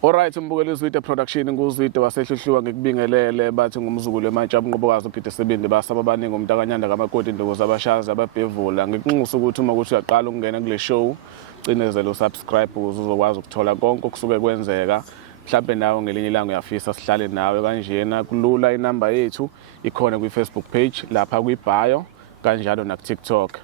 Alright, umbukeli Zwide production nguzwide wasehluhluka ngikubingelele bathi ngumzukulu emantsha ubunqobokazi uPeter Sebindi basaba abaningi umntakanyanda kamakoti indokoza abashazi ababhevula ngikunxusa ukuthi uma kuthi uyaqala ukungena kule show cinezela usubscribe ukuze uzokwazi ukuthola konke okusuke kwenzeka mhlambe nawe ngelinye ilanga uyafisa sihlale nawe kanjena kulula inamba yethu ikhona kwi-Facebook page lapha kwi-bio kanjalo na ku-TikTok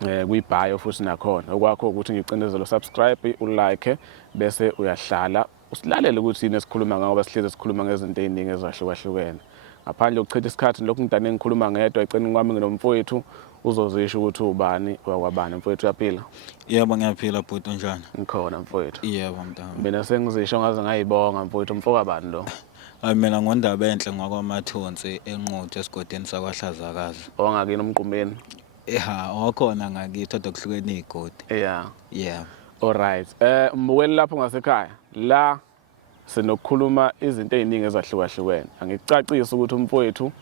kwi-bio futhi nakhona okwakho ukuthi ngicindezele usubscribe ulike bese uyahlala usilalele ukuthi yini esikhuluma ngawo basihleze sikhuluma ngezinto eziningi ezahlukahlukene ngaphandle ukuchitha isikhathi lokhu ngidane ngikhuluma ngedwa eceni kwami nginomfowethu uzozisho ukuthi ubani wakwabani mfowethu uyaphila. Yebo ngiyaphila bhuti unjani? Ngikhona mfowethu. Yebo mntana. Mina sengizisho ngaze ngayibonga mfowethu mfowabani lo? Mina ngondaba enhle ngakwaMathonsi enquthu esigodini sakwaHlazakazi. Ongakini umqumbeni? Wakhona ngakithi kodwa kuhlukene igodi. Yeah. Alright. Mbukeli lapho ngasekhaya. La sinokukhuluma izinto eziningi ezahlukahlukene. Angicacisa ukuthi umfowethu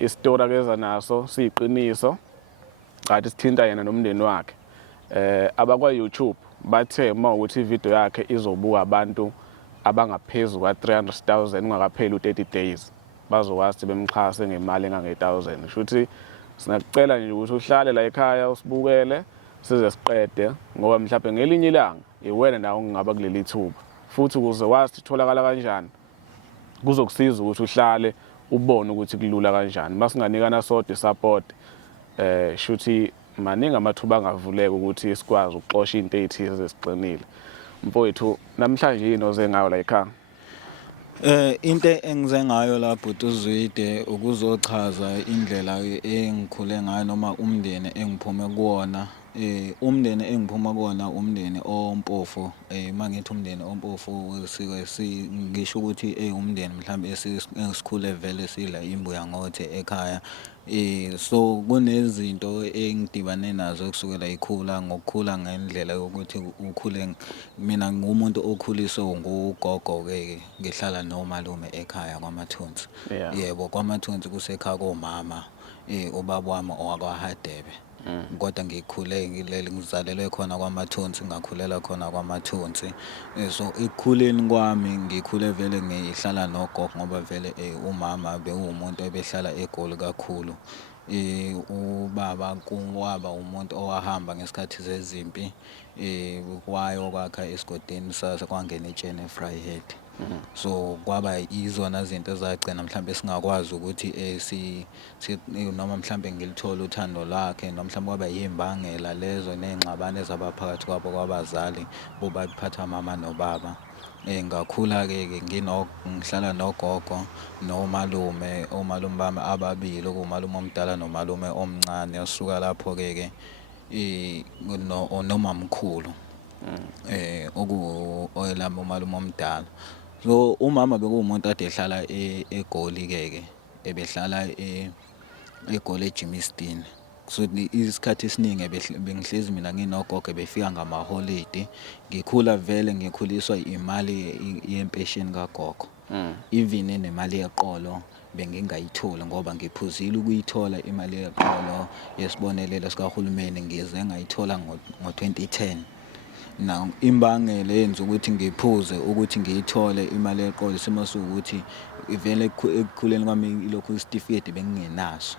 isitori akeza naso siyiqiniso kanti sithinta yena nomndeni wakhe. Abakwa YouTube bathe uma ukuthi ivideo yakhe izobuka abantu abangaphezulu kwa-300,000 ungakapheli u-30 days bazokwazi bemxhase ngemali engange-1,000 shuthi singakucela nje ukuthi uhlale la ekhaya usibukele size siqede ngoba mhlawumbe ngelinye ilanga iwena nawe ongaba kuleli thuba futhi ukuze wazi itholakala kanjani kuzokusiza ukuthi uhlale ubone ukuthi kulula kanjani masinganikana sodwa support shuthi maningi amathuba angavuleka ukuthi sikwazi ukuxosha into ezithize esiqinile mfowethu namhlanje yini oze ngayo la ekhaya. Into engize ngayo la bhuti uZwide ukuzochaza indlela engikhule ngayo noma umndeni engiphume kuwona. Umndeni engiphuma kuwona umndeni ompofu. Mangithi umndeni ompofu ngisho ukuthi umndeni mhlawumbe esikhule vele sidla imbuya ngothe ekhaya. So kunezinto engidibane nazo kusukela ikhula ngokukhula ngendlela yokuthi ukhule mina ngumuntu okhuliswe ngugogo ke ngihlala nomalume ekhaya kwaMathonsi. Yebo kwaMathonsi kusekhaya komama ubaba wami owakwaHadebe. Kodwa ngikhule ngizalelwe khona kwaMathonsi ngakhulela khona kwaMathonsi. So ekukhuleni kwami ngikhule vele ngihlala nogogo ngoba vele umama bewumuntu ebehlala eGoli kakhulu. Ubaba kuwaba umuntu owahamba ngesikhathi zezimpi wayokwakha esigodini kwangena etshene Vryheid. So kwaba izona zinto ezagcina mhlawumbe singakwazi ukuthi noma mhlawumbe ngilithola uthando lakhe noma mhlawumbe kwaba yimbangela lezo nezingxabano ezabaphakathi kwabo kwabazali bobaphatha mama nobaba. Ngakhula ke ngihlala nogogo nomalume omalume bami ababili okumalume omdala nomalume omncane osuka lapho ke nomamkhulu oyelami umalume omdala. So umama bekuwumuntu ade ehlala eGoli ke ebehlala eGoli eJimmiston. So isikhathi esiningi bengihlezi mina nginogogo befika ngamaholide ngikhula vele ngikhuliswa imali yempesheni kagogo. Even nemali yeqolo bengingayitholi ngoba ngiphuzile ukuyithola imali yeqolo yesibonelelo sikahulumeni ngize ngayithola ngo-2010. Na imbangela yenza ukuthi ngiphuze ukuthi ngiyithole imali yeqolo simo sokuthi ivele ekukhuleni kwami lokhu isitifiketi bengingenaso.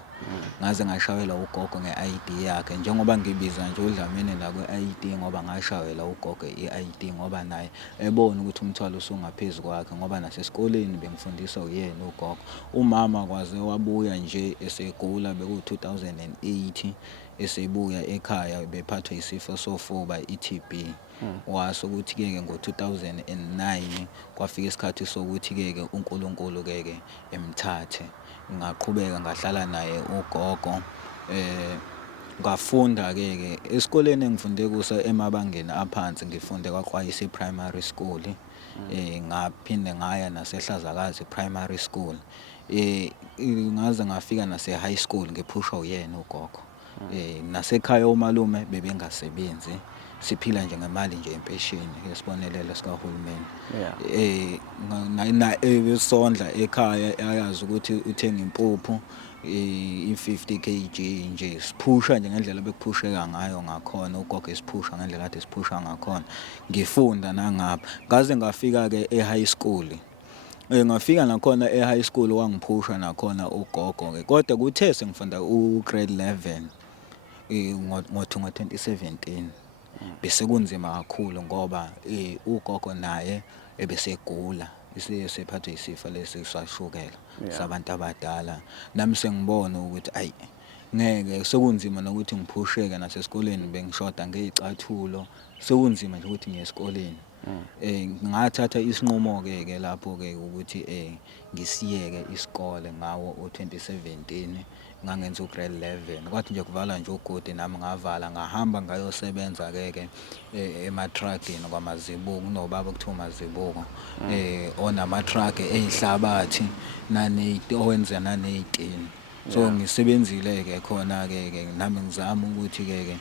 Ngaze ngashawela ugogo nge-ID yakhe njengoba ngibiza nje uDlamini la kwe-ID ngoba ngashawela ugogo i-ID ngoba naye ebona ukuthi umthwalo usungaphezulu kwakhe ngoba nasesikoleni bengifundiswa uyena ugogo. Umama kwaze wabuya nje esegula beku-2008 esebuya ekhaya bephathwa isifo sofuba i-TB. Wase ukuthi ke ngo-2009 kwafika isikhathi sokuthi ke uNkulunkulu ke emthathe. Ngaqhubeka ngahlala naye ugogo ngafunda ke esikoleni engifunde kuso emabangeni aphansi ngifunde kwaXwayisi Primary School. Ngaphinde ngaya naseHlazakazi Primary School. Ngaze ngafika nase high school ngiphushwa uyena ugogo. Nasekhaya umalume bebengasebenzi siphila nje ngemali nje impesheni yesibonelelo sikahulumeni. Yeah. Esondla ekhaya ayazi ukuthi uthenga impuphu i-50 kg nje siphusha nje ngendlela bekuphusheka ngayo ngakhona ugogo esiphusha ngendlela kade siphusha ngakhona ngifunda nangapha ngaze ngafika ke e-high school. Ngafika nakhona e-high school wangiphusha nakhona ugogo ke kodwa kuthe sengifunda u-grade 11 ngo-2017 bese kunzima kakhulu ngoba ugogo naye ebesegula sephathwe isifo lesi sashukela sabantu abadala. Nami sengibona ukuthi ayi ngeke sekunzima nokuthi ngiphusheke nasesikoleni bengishoda ngezicathulo sekunzima nje ukuthi ngiye esikoleni. Ngathatha isinqumo ke lapho ke ukuthi ngisiyeke isikole ngawo u2017 ngangenza ugrade 11 kwathi nje kuvala nje ugodi nami ngavala ngahamba ngayosebenza ke ema-truckini kwaMazibuko kunobaba okuthiwa uMazibuko onama-truck ezihlabathi owenza naney'tini. So ngisebenzile ke khona ke nami ngizama ukuthi ke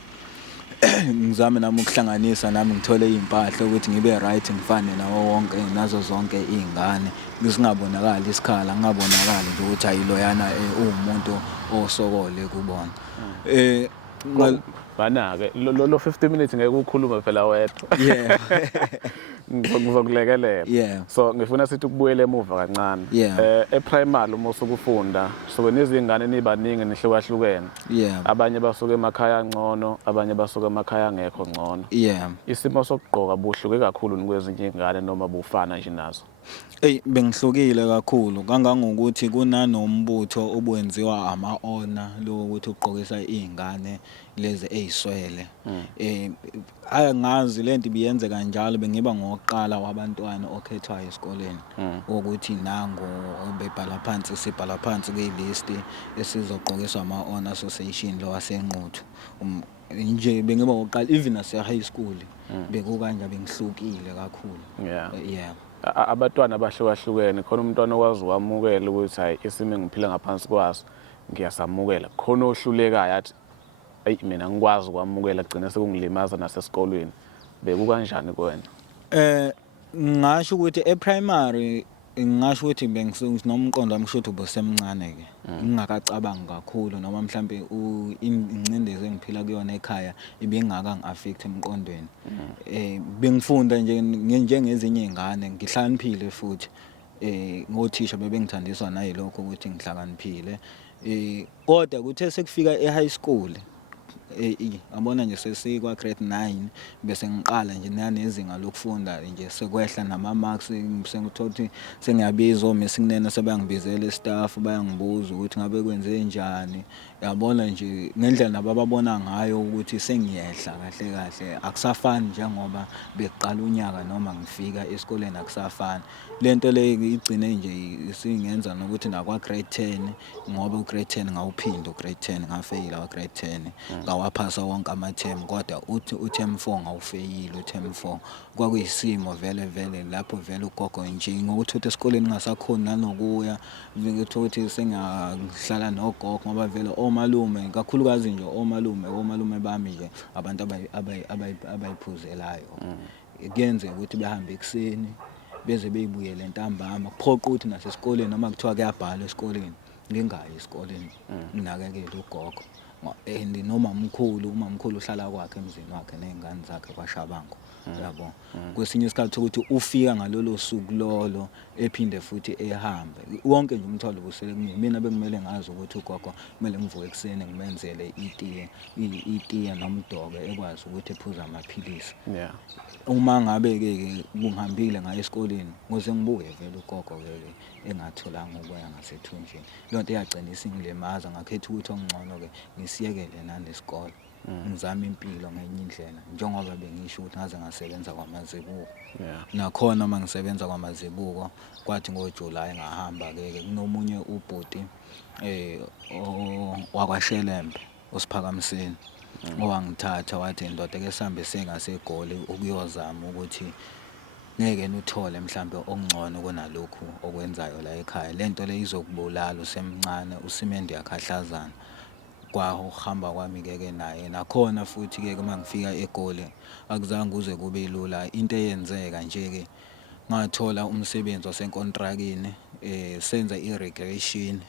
ngizame nami ukuhlanganisa nami ngithole izimpahla ukuthi ngibe right ngifane nawo wonke nazo zonke izingane ngizingabonakala isikhala ngingabonakala nje ukuthi ayiloyana umuntu osokole kubona. Bana ke lo 50 minutes ngeke ukukhuluma phela wedwa. Yeah. Ngizokulekelela. So ngifuna sithi ukubuyele emuva kancane. E-primary uma usukufunda so nezingane nibaningi nihlukahlukene. Abanye basuka emakhaya angcono, abanye basuka emakhaya angekho ngcono. Isimo sokugqoka buhluke kakhulu nikwezinye izingane noma bufana nje nazo. Bengihlukile kakhulu kangangokuthi kunanombutho obuwenziwa ama-honor lo ukuthi uqhokisa izingane lezi eziswele. Angazi lento ibiyenze kanjalo bengiba ngokuqala wabantwana okhethwayo esikoleni ukuthi nango bebhala phansi sibhala phansi kwi-list esizoqhokiswa ama-honor association lo wasenquthu. Nje bengiba ngokuqala even nase-high school bekukanje bengihlukile kakhulu. Abatwana abahlukahlukene khona umntwana okwazi ukwamukela ukuthi hayi isimo engiphila ngaphansi kwaso ngiyasamukela khona ohlulekayo athi ayi mina ngikwazi ukwamukela kugcina sekungilimaza nasesikolweni bekukanjani kuwena? Ngisho ukuthi e-primary ngisho ukuthi nomqondo wami kusho ubusemncane ke ngingakacabangi kakhulu noma mhlambe ingcindezi engiphila kuyona ekhaya ibingaka ngi-affect emqondweni. Bengifunda nje njengezinye izingane ngihlakaniphile futhi ngothisha bebengithandiswa nayilokho ukuthi ngihlakaniphile. Kodwa kuthe sekufika e-high school ngabona nje sesikwa grade 9 bese ngiqala nje nanezinga lokufunda nje sekwehla nama-marks sengithola ukuthi sengiyabizwa oMesinene sebangibizela staff bayangibuza ukuthi ngabe kwenze njani. Yabona nje ngendlela nabo ababona ngayo ukuthi sengiyehla kahle akusafani njengoba beqala unyaka noma ngifika esikoleni akusafani. Lento le igcine nje isingenza nokuthi nakwa grade 10 ngoba ugrade 10 ngawuphinda ugrade 10 ngafeyila wa grade 10 ngawaphasa wonke ama-term kodwa uthi u-term 4 ngawufeyila u-term 4 kwakuyisimo vele lapho vele ugogo nje ngokuthi esikoleni ngasakhona nanokuya ukuthi sengiyahlala nogogo ngoba vele omalume kakhulukazi nje omalume bami nje abantu abayiphuzelayo kuyenze ukuthi behambe ekseni beze beyibuyele ntambama kuphoqa ukuthi nasesikoleni noma kuthiwa kuyabhalwa esikoleni ngingayi esikoleni nginakekele ugogo. And umamkhulu uhlala kwakhe emzini wakhe nezingane zakhe kwaShabangu yabo. Kwesinye isikhathi ukuthi ufika ngalolo suku lolo ephinde futhi ehambe wonke nje umthwalo busele kumina. Mina bekumele ngazi ukuthi ugogo kumele ngivuke ekseni ngimenzele itiye nomdoko ekwazi ukuthi ephuze amaphilisi. Uma ngabe ke kungihambile ngaye esikoleni ngoze ngibuye vele ugogo ke engatholanga ukuya ngasethunjini. Lonto iyagcina isingilimaza ngakhetha ukuthi okungcono ke ngisiyekele nanesikole ngizama impilo ngenye indlela njengoba bengisho ukuthi ngaze ngasebenza kwaMazibuko. Nakhona mangisebenza kwaMazibuko kwathi ngoJuly ngahamba ke kunomunye ubhuti wakwaShelembe uSiphakamiseni owangithatha wathi indoda ke sihambe sengasegoli ukuyozama ukuthi ngeke uthole mhlambe okungcono kunalokhu okwenzayo la ekhaya. Lento le izokubulala usemncane usimende yakhahlazana. kwahamba kwami-ke naye nakhona futhi-ke uma ngifika eGoli akuzange kuze kube lula into eyenzeka nje-ke ngathola umsebenzi wasenkontrakini senza i-regression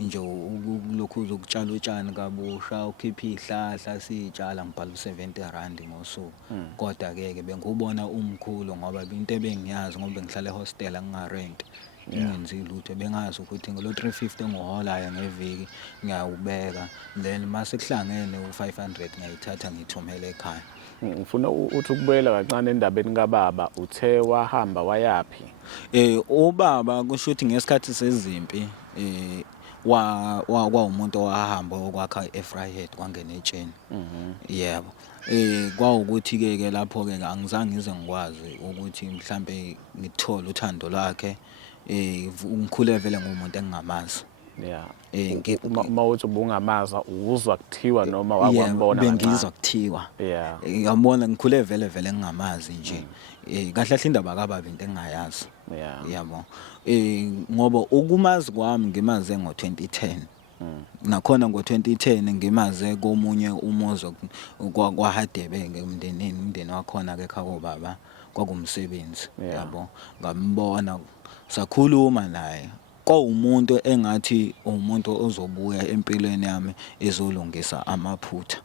nje ulokhu ukutshala utshani kabusha ukhipha iy'hlahla siy'tshala ngibhala u-R70 ngosuku kodwa-ke bengubona umkhulu ngoba into ebengiyazi ngoba bengihlala ehostela ngingarenti ngingenzi lutho bengazi ukuthi ngilo 350 enguholayo ngeviki ngiyawubeka then mase kuhlangene u500 ngiyayithatha ngiyithumela ekhaya. Ngifuna uthi ukubuyela kancane endabeni kababa uthe wahamba wayaphi? Ubaba kusho ukuthi ngesikhathi sezimpi kwawumuntu owahamba okwakha e-Vryheid kwangena etsheni. Yebo. Kwawukuthi-ke lapho-ke angizange ngize ngikwazi ukuthi mhlambe ngithole uthando lwakhe ngikhule vele ngumuntu engingamazi. Yeah. Uma uthi ubungamaza uzwa kuthiwa noma wakwambona kancane? Bengizwa kuthiwa. Yeah. Ngiyabona ngikhule vele ngingamazi nje. Kahle kahle indaba kababa into engingayazi. Yeah. Yabo. Ngoba ukumazi kwami ngimaze ngo2010. Nakhona ngo2010 ngimaze komunye umuzi kwaHadebe umndeni wakhona ke ekhaya baba kwakumsebenzi yabo ngambona sakhuluma naye kwawumuntu engathi umuntu ozobuya empilweni yami ezolungisa amaphutha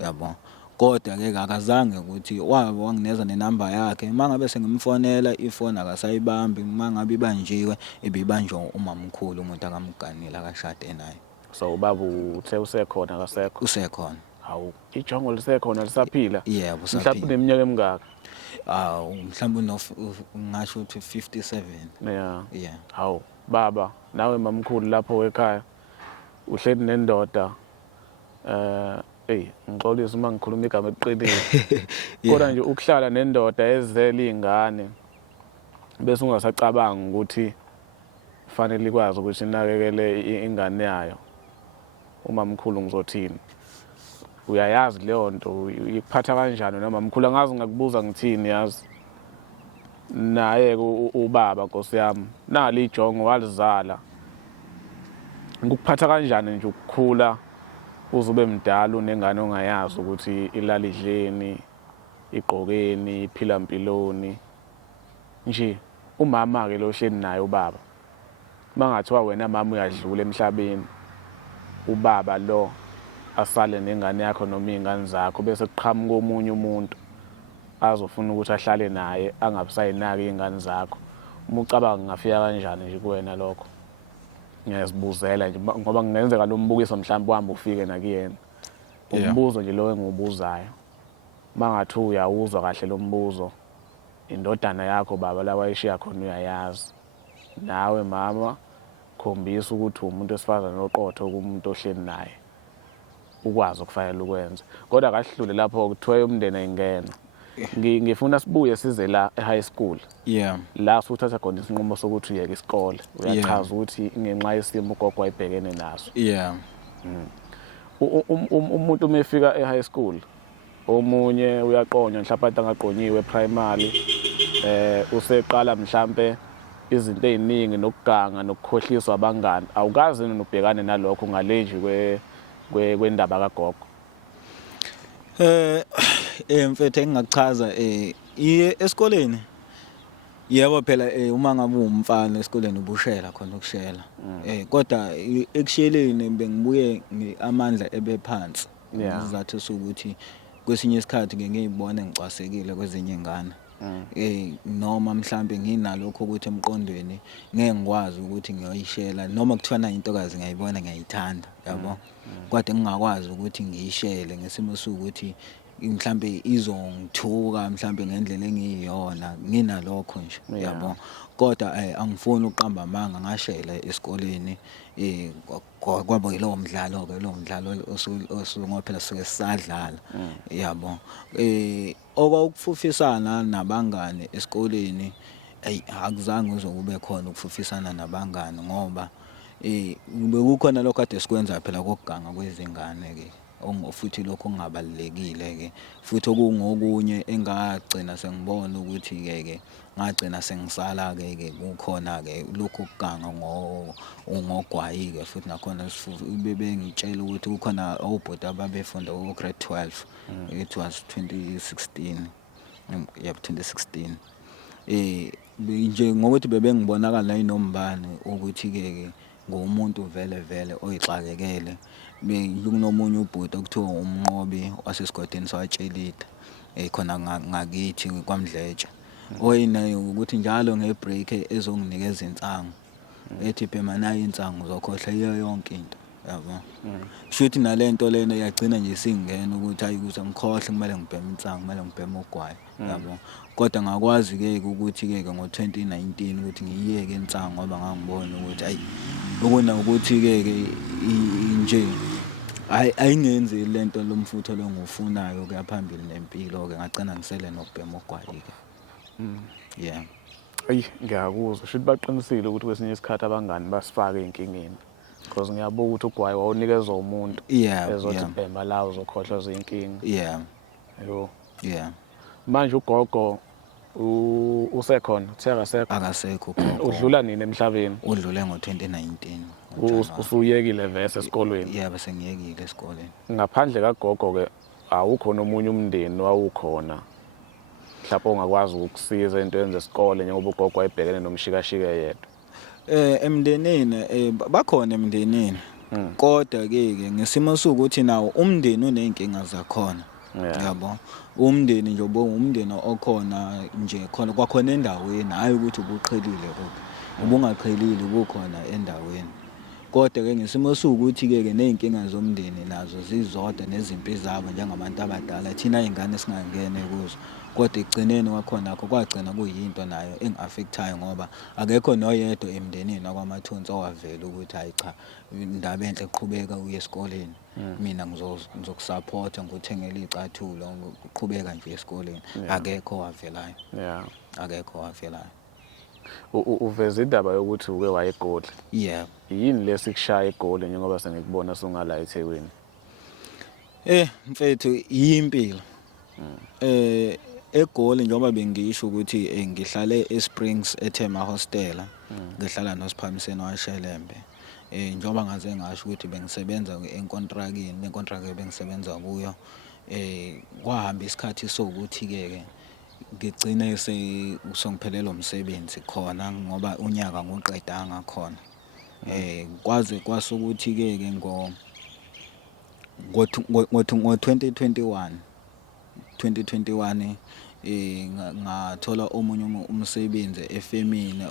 yabo kodwa-ke akazange ukuthi wangineza nenamba yakhe mangabe sengimfonela ifoni akasayibambi mangabe ibanjiwe ibibanjwa umamkhulu umuntu akamganile akashade naye. So ubaba uthe usekhona akasekho? Usekhona. Hawu ijongo lisekhona lisaphila? Yebo usaphila. Mhlawumbe uneminyaka emingaka? Mhlawumbe ngingasho ukuthi 57. Yeah. Hawu baba nawe mamkhulu lapho ekhaya uhleli nendoda ngixolisa uma ngikhuluma igama eliqinile kodwa nje ukuhlala nendoda ezela izingane bese ungasacabanga ukuthi kufanele ikwazi ukuthi inakekele ingane yayo umamkhulu ngizothini uyayazi leyo nto ikuphatha kanjani noma mamkhulu angazi ngakubuza ngithini yazi naye ubaba Nkosi yami nali ijongo walizala ngikuphatha kanjani nje ukukhula uzube mdala unengane ongayazi ukuthi ilala idleni igqokeni iphila impiloni nje umama ke lo hleni naye ubaba mangathiwa wena mama uyadlula emhlabeni ubaba lo asale nengane yakho noma izingane zakho bese kuqhamuka omunye umuntu azofuna ukuthi ahlale naye angabusayinaki izingane zakho uma ucabanga ngafika kanjani nje kuwena lokho ngiyazibuzela nje ngoba kungenzeka lo mbukiso mhlawumbe uhambe ufike nakuyena umbuzo nje lo engibuzayo mangathi uyawuzwa kahle lo mbuzo indodana yakho baba la wayishiya khona uyayazi nawe mama khombisa ukuthi umuntu esifazana oqotho kumuntu ohleli naye ukwazi ukufanele ukwenza kodwa akahlule lapho kuthiwa umndeni ayingena ngifuna sibuye size la e-high school la suthatha khona isinqumo sokuthi uyeke isikole uyachaza ukuthi ngenxa yesimo ugogo wayibhekene naso umuntu uma efika e-high school omunye uyaqonya mhlawumbe angaqonyiwe primary useqala mhlawumbe izinto eziningi nokuganga nokukhohliswa abangani awukazi nokubhekana nalokho ngaleji kwendaba kagogo. Mfethu engingachaza esikoleni yebo phela uma ngabe umfana esikoleni ubushela khona ukushela kodwa ekushiyeleni bengibuye amandla ebephansi ngizathu sokuthi kwesinye isikhathi ngiyibona ngicwasekile kwezinye izingane noma mhlambe nginalokho ukuthi emqondweni ngeke ngikwazi ukuthi ngiyoyishela noma kuthiwa na intokazi ngiyayibona ngiyayithanda yabo kodwa ngingakwazi ukuthi ngiyishele ngesimo sokuthi mhlambe izongithuka mhlambe ngendlela engiyiyona nginalokho nje yabo kodwa angifuni uqamba amanga ngashela esikoleni kwaba yilowo mdlalo ke lo mdlalo osungophela sike sisadlala yabo okwakufufisana nabangane esikoleni akuzange uzokube khona ukufufisana nabangane ngoba bekukhona lokho kade sikwenza phela kokuganga kwezingane ke futhi lokho kungabalekile ke futhi okungokunye engagcina sengibona ukuthi ke ngagcina sengisala ke kukhona ke lokho kuganga ngogwayi ke futhi nakhona bebengitshela ukuthi kukhona obhuti ababefunda ku grade 12 it was 2016 yep 2016 nje ngokuthi bebengibonakala nayinombane ukuthi ke ngumuntu vele oyixakekele kunomunye ubhuti okuthiwa umnqobi wasesigodini sawatshelida khona ngakithi kwaMdletshe oyinayo ukuthi njalo ngebreak ezonginikeza insangu ethi phema nayo insangu uzokhohlwa iyo yonke into yabo shuthi nalento lena yagcina nje singena ukuthi hayi ukuze ngikhohle kumele ngibheme insangu kumele ngibheme ugwayi yabo kodwa ngakwazi ke ukuthi ke ngo2019 ukuthi ngiyeke insangu ngoba ngangibona ukuthi hayi ukuna ukuthi ke nje ayingenzi lento lomfutho lo ngufunayo ke phambili nempilo ke ngagcina ngisele nokubhema ugwayi ke yeah ayi ngiyakuzwa shothi baqinisile ukuthi kwesinye isikhathi abangani basifake inkingeni because ngiyabuka ukuthi ugwayi wawunikezwa umuntu ezothi bhema la uzokhohlwa zinkingi yebo manje ugogo usekhona akasekho gogo udlula nini emhlabeni udlule ngo2019 usuyekile vese esikolweni yebo sengiyekile esikoleni ngaphandle kagogo ke awukho nomunye umndeni wawukhona mhlawumbe ongakwazi ukukusiza into yenze isikole njengoba ugogo wayebhekene nomshikashika yedwa emndenini bakhona emndenini kodwa ke ngesimo sokuthi nawo umndeni uneyinkinga zakhona yabo umndeni nje umndeni okhona nje khona kwakhona endaweni hayi ukuthi ubuqhelile kodwa ubungaqhelile ukukhona endaweni kodwa ke ngesimo sokuthi ke nezinkinga zomndeni nazo zizodwa nezimpi zabo njengabantu abadala thina izingane singangene kuzo kodwa egcineni kwakhona akho kwagcina kuyinto nayo engaffectayo ngoba akekho noyedwa emndenini kwaMathunzi owavela ukuthi hayi cha indaba enhle eqhubeka uye esikoleni mina ngizokusupporta ngikuthengele icathulo uqhubeka nje esikoleni akekho wavelayo akekho wavelayo uveza indaba yokuthi uke wayegoli yini lesikushaya egoli njengoba sengikubona sungala eThekwini mfethu yimpilo egoli njengoba bengisho ukuthi ngihlale eSprings eThema Hostel ngihlala noSiphamiseni waShelembe njengoba ngaze ngasho ukuthi bengisebenza enkontrakini nenkontraka bengisebenza kuyo kwahamba isikhathi sokuthi ke ngigcine usongiphelela umsebenzi khona ngoba unyaka ngoqedanga khona kwaze kwasukuthi ke ngo2021 ngathola omunye umsebenzi efemini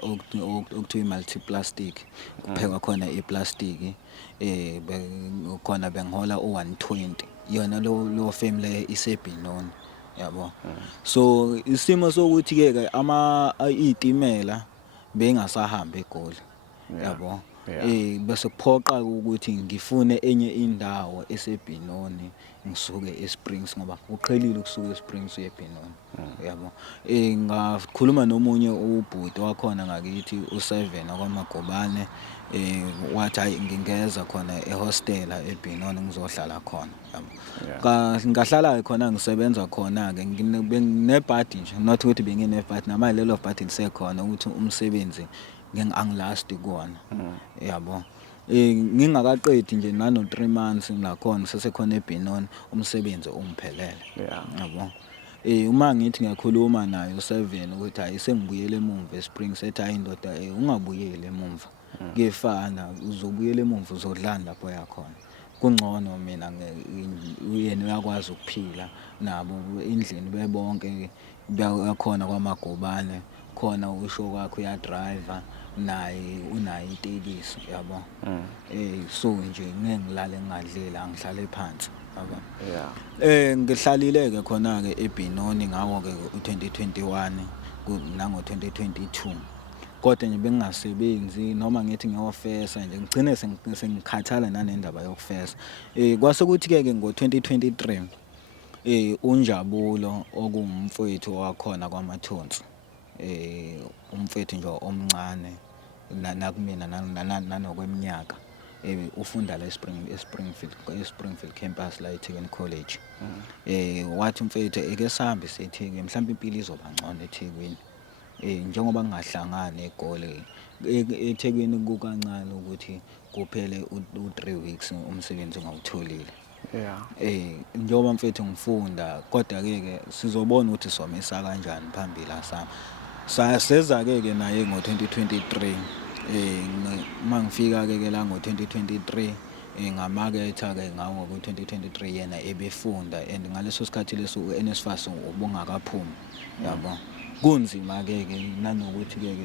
okuthiwa multiplastic kuphekwa khona iplastic khona bengihola u120 yona lo family iseBhenoni yabo so isimo sokuthi ke izitimela bengasahamba eGoli yabo bese kuphoqa ukuthi ngifune enye indawo eseBhenoni ngisuke eSprings ngoba uqhelile ukusuka eSprings uyeBhenoni yabo ngakhuluma nomunye ubhuti wakhona ngakithi u7 kwaMagobane wathi hayi ngingeza khona ehostela eBhenoni ngizohlala khona yabo ngahlala khona ngisebenza khona ke nginebhadi nje not ukuthi benginebhadi namanje lelo bhadi lisekhona ukuthi umsebenzi angilast kuona yabo ngingakaqedi nje nano 3 months lakhona sesekhona eBhenoni umsebenzi ungiphelele yabo uma ngithi ngiyakhuluma naye u7 ukuthi hayi sengibuyele emuva eSprings ethi hayi indoda ungabuyeli emuva kuyefana uzobuyela emuva uzodlana lapho yakhona kungcono mina uyena uyakwazi ukuphila nabo endlini bebonke bayakhona kwaMagobane khona usho kwakhe uya driver naye unayo itekisi yabo so nje ngeke ngilale ngingadlela ngihlale phansi yabo ngihlalile ke khona ke eBhenoni ngawo ke u2021 nango 2022 kodwa nje bengingasebenzi noma ngithi ngiyofesa nje ngigcine sengikhathala nanendaba yokufesa kwasekuthi ke ngo2023 uNjabulo okungumfowethu wakhona kwaMathunzi umfethu nje omncane nakumina nanokweminyaka ufunda la eSpringfield campus la eThekwini College. Wathi mfethu eke sihambe seThekwini mhlawumbe impilo izoba ngcono eThekwini. Njengoba ngingahlangana egole eThekwini kukancane ukuthi kuphele u3 weeks umsebenzi ongawutholile. Njengoba mfethu ngifunda kodwa ke sizobona ukuthi somisa kanjani phambili asama. Seza ke naye ngo2023 mangifika ke la ngo2023 ngamaketha ke ngawo ngo2023 yena ebefunda and ngaleso sikhathi leso uNSFAS ubungakaphumi yabo. Kunzima ke nanokuthi ke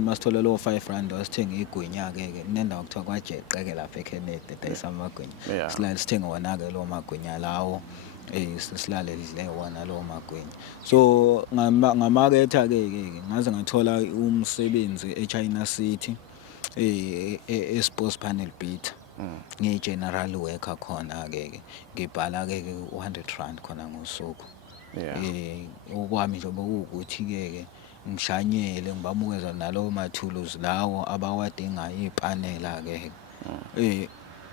masithola lo 5 rand wasithenga igwinya ke kunendawo kuthiwa kwajeqe ke lapha eKennedy dayisa amagwinya silale sithenga wona ke lo magwinya lawo sisilale lidle wona lo magwinya. So ngamaketha ke ngaze ngathola umsebenzi eChina City eSports Panel Beat ngigeneral worker khona ke ngibhala ke 100 rand khona ngosuku. Okwami nje bokuthi ke ngishanyele ngibamukeza nalowo mathuluzi lawo abawadinga ipanela ke.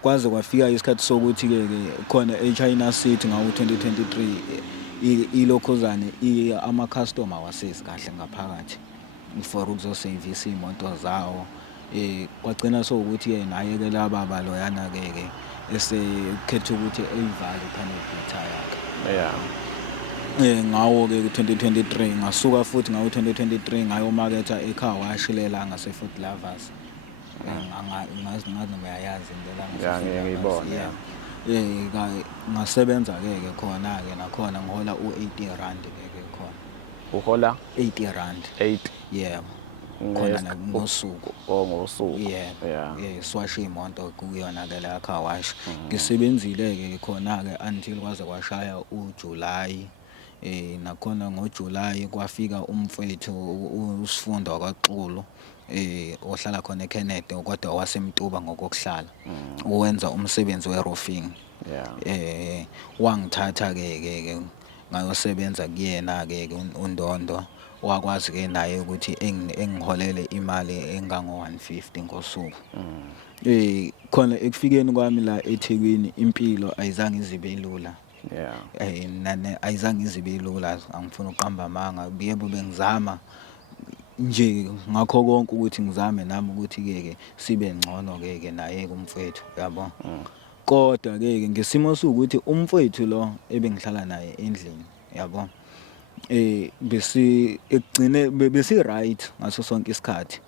Kwaze kwafika isikhathi sokuthi ke khona eChina City ngawo 2023 ilokhuzane ama customer wasezi kahle ngaphakathi for ukuzosavisa imoto zawo. Kwagcina sokuthi ke naye ke laba baloyana ke esekhetha ukuthi eyivale ipanel beater yakhe. Ngawo ke 2023 ngasuka futhi ngawo 2023 ngayomaketha ecar wash lela ngase Food Lovers. Ngazi noma yayazi indlela ngiyibona. Ngasebenza ke khona ke nakhona ngihola u80 rand ke khona. Uhola 80 rand. 8. Yebo. Khona ngosuku. Ngosuku. Swashe imoto kuyona ke la car wash. Ngisebenzile ke khona ke until kwaze kwashaya uJuly. Nakhona ngoJuly kwafika umfowethu usifunda kwaXulu ohlala khona eKennedy kodwa wasemtuba ngokuhlala uwenza umsebenzi weroofing. Wangithatha ke ngayosebenza kuyena ke uNdondo wakwazi ke naye ukuthi engiholele imali engango 150 ngosuku. Khona ekufikeni kwami la eThekwini impilo ayizange izibe lula. Nane ayizange izibe lula angifuna uqamba amanga yebo bengizama nje ngakho konke ukuthi ngizame nami ukuthi ke sibe ngcono ke naye kumfowethu yabo. Kodwa ke ngesimo sokuthi umfowethu lo ebengihlala naye endlini yabo besi right ngaso sonke isikhathi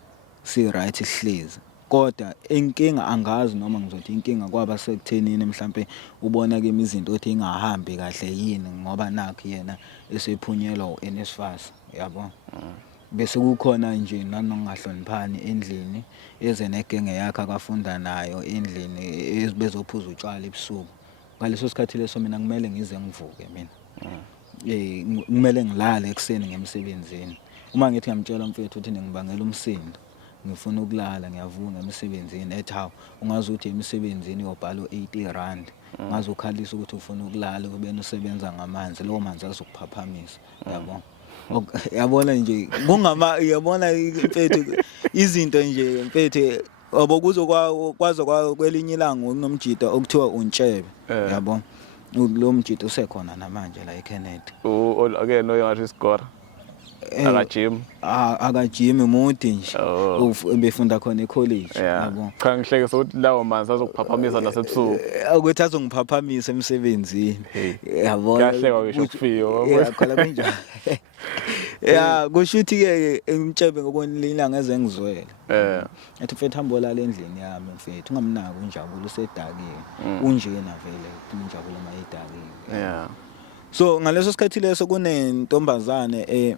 si right sihlezi. Kodwa inkinga angazi noma ngizothi inkinga kwaba sekuthenini mhlambe ubona ke izinto othi ingahambi kahle yini ngoba nakho yena esephunyelwa uNSFAS yabo. Bese kukhona nje nanongahloniphani endlini eze negenge yakhe akafunda nayo endlini bezophuza utshwala ebusuku. Ngaleso sikhathi leso mina kumele ngize ngivuke mina. Kumele ngilale ekseni ngemsebenzini. Uma ngithi ngiyamtshela mfethu ukuthi ngibangela umsindo ngifuna ukulala ngiyavuka emsebenzini ethawu ungazi ukuthi emsebenzini uyobhala u80 rand ngazi ukhalisa ukuthi ufuna ukulala kube usebenza ngamanzi lowo manzi azokuphaphamisa yabo. Yabona nje yabona mfethu izinto nje mfethu obokuzokwazi kwelinye ilanga kunomjida okuthiwa untshebe yabo. Lo mjida usekhona namanje la eKennedy. Ake no yathi score akajim akajimi mude nje ubefunda khona ecollege yabo. Cha ngihlekisa ukuthi lawo manzi azokuphaphamisa nasebusuku ukuthi azongiphaphamisa emsebenzini yabo. Kahleka ngisho kufiyo yakhola kanjani. Kusho ukuthi ke umtshebe ngokwenilanga eze ngizwele. Ethi mfethu hamba la endlini yami mfethu ungamnaki unjabulo usedakile. Unjena vele unjabulo mayidakile. So ngaleso sikhathi leso kunentombazane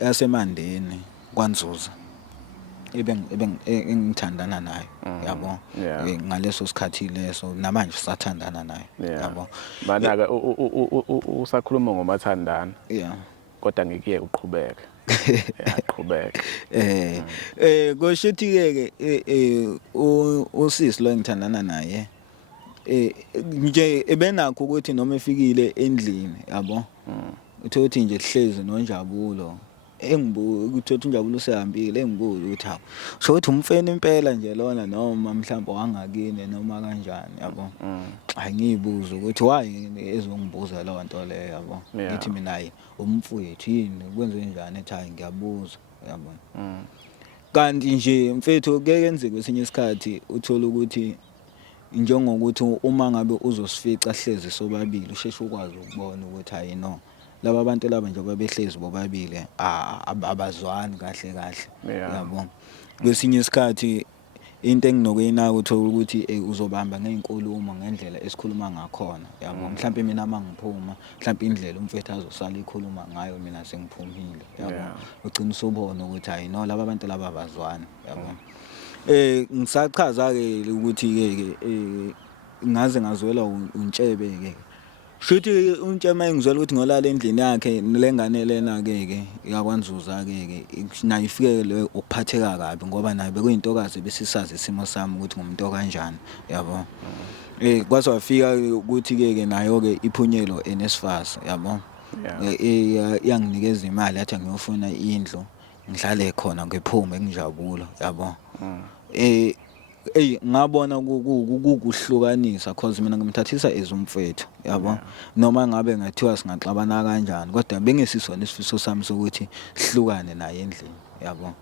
yasemandeni kwaNzuza engithandana nayo yabo. Ngaleso sikhathi leso namanje sisathandana nayo yabo. Manaka usakhuluma ngomathandana kodwa ngeke uqhubeke. Yaqhubeka. Kusho ukuthi ke usisi lo engithandana naye nje ebenakho ukuthi noma efikile endlini yabo. Uthi nje hlezi noNjabulo ukuthi uNjabulo usehambile engibuza ukuthi hawu sho ukuthi umfeni impela nje lona noma mhlawumbe wangakini noma kanjani yabo. Hayi ngiyibuza ukuthi why ezongibuza leyo nto leyo yabo. Ngithi mina umfowethu yini kwenze njani ethi hayi ngiyabuza yabo. Kanti nje mfethu kuyeke kwenzeke kwesinye isikhathi uthola ukuthi njengokuthi uma ngabe uzosifica hlezi sobabili usheshe ukwazi ukubona ukuthi hayi no laba bantu laba nje babehlezi bobabili abazwani kahle yabo. Kwesinye isikhathi into enginokuyinaka uthola ukuthi uzobamba ngeinkulumo ngendlela esikhuluma ngakhona yabo. Mhlawumbe mina mangiphuma mhlawumbe indlela umfethu azosala ikhuluma ngayo mina sengiphumile yabo. Ugcina usubona ukuthi hayi no laba bantu laba abazwani yabo. Ngisachaza ke ukuthi ke ngaze ngazwela untshebe ke. Shuthi untshebe engizwela ukuthi ngolala endlini yakhe lengane lena ke yakwanzuza ke nayo ifikele ukuphatheka kabi ngoba naye bekuyintokazi besisazi isimo sami ukuthi ngumuntu kanjani yabo. Kwase wafika ukuthi ke nayo ke iphunyelo enesifasa yabo. Yanginikeza imali yathi ngiyofuna indlu ngihlale khona ngiphume ngijabulo yabo. Ngabona kukuhlukanisa cause mina ngimthathisa ezumfethu yabo. Noma ngabe ngathiwa singaxabana kanjani kodwa bengesisona isifiso sami sokuthi sihlukane naye endlini yabo.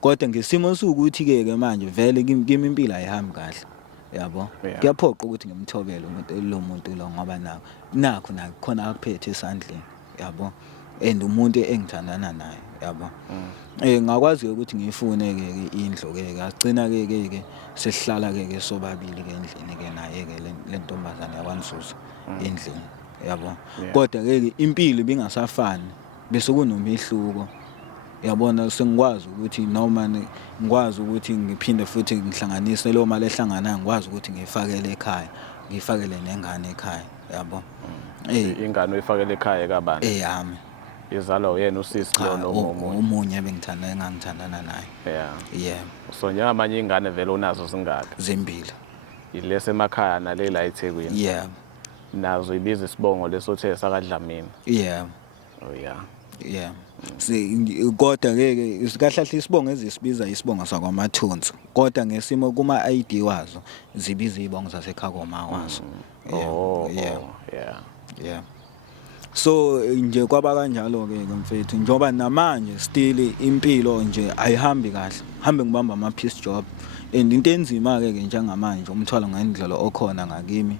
Kodwa ngesimo sokuthi ke manje vele kimi impilo ayihambi kahle yabo. Kuyaphoqa ukuthi ngimthobele lo muntu lo ngoba nakho khona akuphethe esandleni yabo. And umuntu engithandana naye yabo. Ngakwazi ukuthi ngifune ke indlu ke agcina ke sesihlala ke sobabili ke endlini ke naye ke le ntombazane yakwanzuza endlini yabo. Kodwa ke impilo ibingasafani bese kunomehluko yabona. Sengikwazi ukuthi noma ngikwazi ukuthi ngiphinde futhi ngihlanganise lo mali ehlanganayo ngikwazi ukuthi ngifakele ekhaya ngifakele nengane ekhaya yabo. Ingane oyifakele ekhaya kabani? Yami. Izalwa uyena usisi lo noma omunye engangithandana naye. So njengamanye ingane vele unazo zingaki? Zimbili. Ilese emakhaya nale la eThekwini. Nazo ibiza isibongo lesothe sakaDlamini. Kodwa ke isikahlahle isibongo ezisibiza isibongo sakwaMathunzi kodwa ngesimo kuma ID wazo zibiza izibongo zaseKhagoma wazo. So nje kwaba kanjalo ke mfethu njoba namanje still impilo nje ayihambi kahle. Hambe ngibamba ama piece job and into enzima ke njengamanje umthwalo ngendlela okhona ngakimi.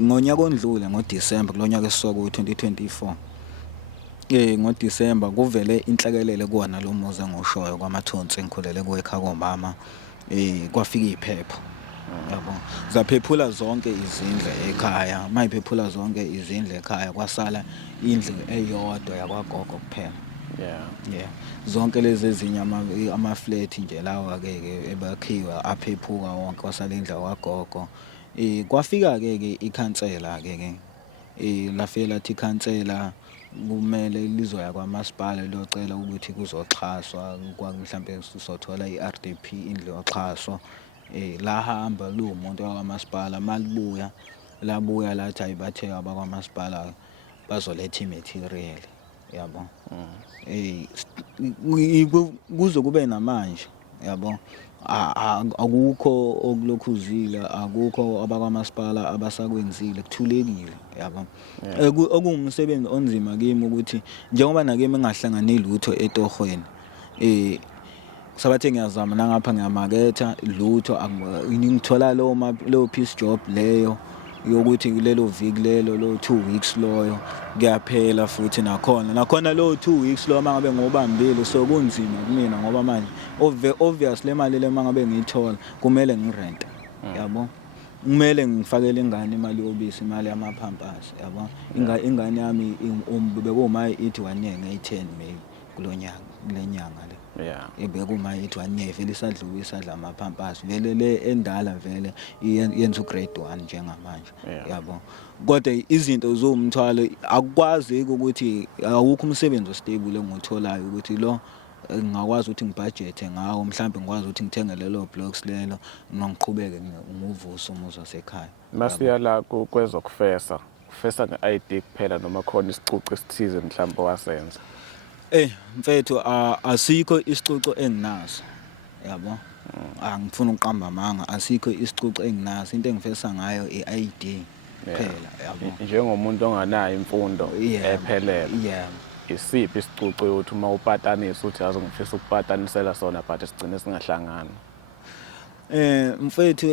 Ngonyaka ondlule ngoDisemba kulonyaka esisoka u2024. NgoDisemba kuvele inhlekelele kuona lo muzi engoshoyo kwaMathunzi engikhulele kueKhagoma. Kwafika iphepho yabo. Zaphephula zonke izindle ekhaya. Mayiphephula zonke izindle ekhaya kwasala indlu eyodwa yakwagogo kuphela. Zonke lezi ezinye ama flat nje lawa ke ebakhiwa aphephuka wonke kwasala indlu yakwagogo. Kwafika ke ikhansela ke lafika lathi ikhansela kumele lizoya kwamasipala liyocela ukuthi kuzoxhaswa mhlambe sizothola iRDP indlu yoxhaso. Lahamba lo muntu wakwamasipala malibuya labuya lathi ayibathe abakwamasipala bazoletha imaterial yabo. Kuze kube namanje yabo akukho okulokhuzile akukho abakwamasipala abasakwenzile kuthulekile yabo. Okungumsebenzi onzima kimi ukuthi njengoba nakimi engahlangani lutho etohweni sabathe ngiyazama nangapha ngiyamaketha lutho ngithola lo piece job leyo yokuthi lelo viki lelo lo 2 weeks loyo kuyaphela futhi nakhona lo 2 weeks lo mangabe ngobambile so kunzima kumina ngoba manje obviously le mali le mangabe ngiyithola kumele ngirent yabo. Kumele ngifakele ingane imali yobisi imali yamapampers yabo. Ingane yami bekuma ithi 1 year nge10 May kulonyaka kulenyanga le. Bekuma ithi 1 year vele isadla amapampers vele le endala vele yenza ugrade 1 njengamanje yabo. Kodwa izinto zomthwalo akukwazi ukuthi awukho umsebenzi ostable engitholayo ukuthi lo ngakwazi ukuthi ngibudget ngawo mhlambe ngikwazi ukuthi ngithenge lelo blocks lelo ngiqhubeke ngovusa umuzi wasekhaya. Masiya la kwezokufesa ufesa ngeID kuphela noma khona isicucu esithize mhlawumbe wasenza? Mfethu asikho isicucu enginaso. Yabo. Angifuni ukuqamba amanga, asikho isicucu enginaso. Into engifesa ngayo i-ID kuphela, yabo. Njengomuntu onganayo imfundo Yebo, ephelele. yebo. Isiphi isicucu uthi uma upatanisa uthi yazi ngifisa ukupatanisela sona but sigcine singahlangani? Mfethu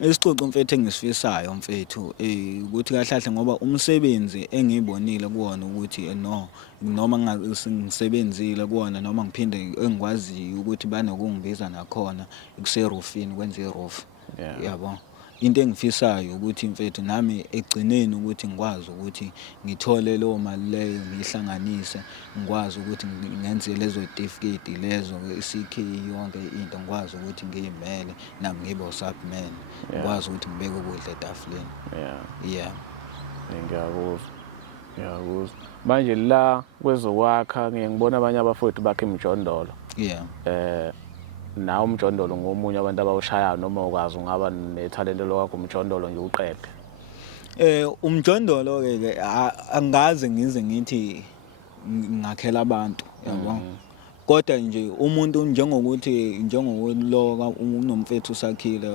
isicucu mfethu engisifisayo mfethu ukuthi kahle kahle ngoba umsebenzi engiyibonile kuwona ukuthi noma ngisebenzile kuwona noma ngiphinde engikwaziyo ukuthi banokungibiza nakhona kuserufini kwenza iroof. Yeah. Yabo. Into engifisayo ukuthi mfethu nami egcineni ukuthi ngikwazi ukuthi ngithole leyo mali leyo ngihlanganise, ngikwazi ukuthi ngenze lezo certificate lezo i-CK yonke into ngikwazi ukuthi ngiyimele nami ngibe usubman. Ngikwazi ukuthi ngibeke ukudla etafuleni. Yeah. Ngiyakuzwa. Manje la kwezokwakha ngibona abanye abafowethu bakhe imjondolo. Yeah. Nawo umjondolo ngomunye abantu abawushayayo noma ukwazi ungaba nethalente lokwakho umjondolo nje uqede. Umjondolo ke angaze ngize ngithi ngakhela abantu, yabo. Kodwa nje umuntu njengokuloka unomfethu usakhile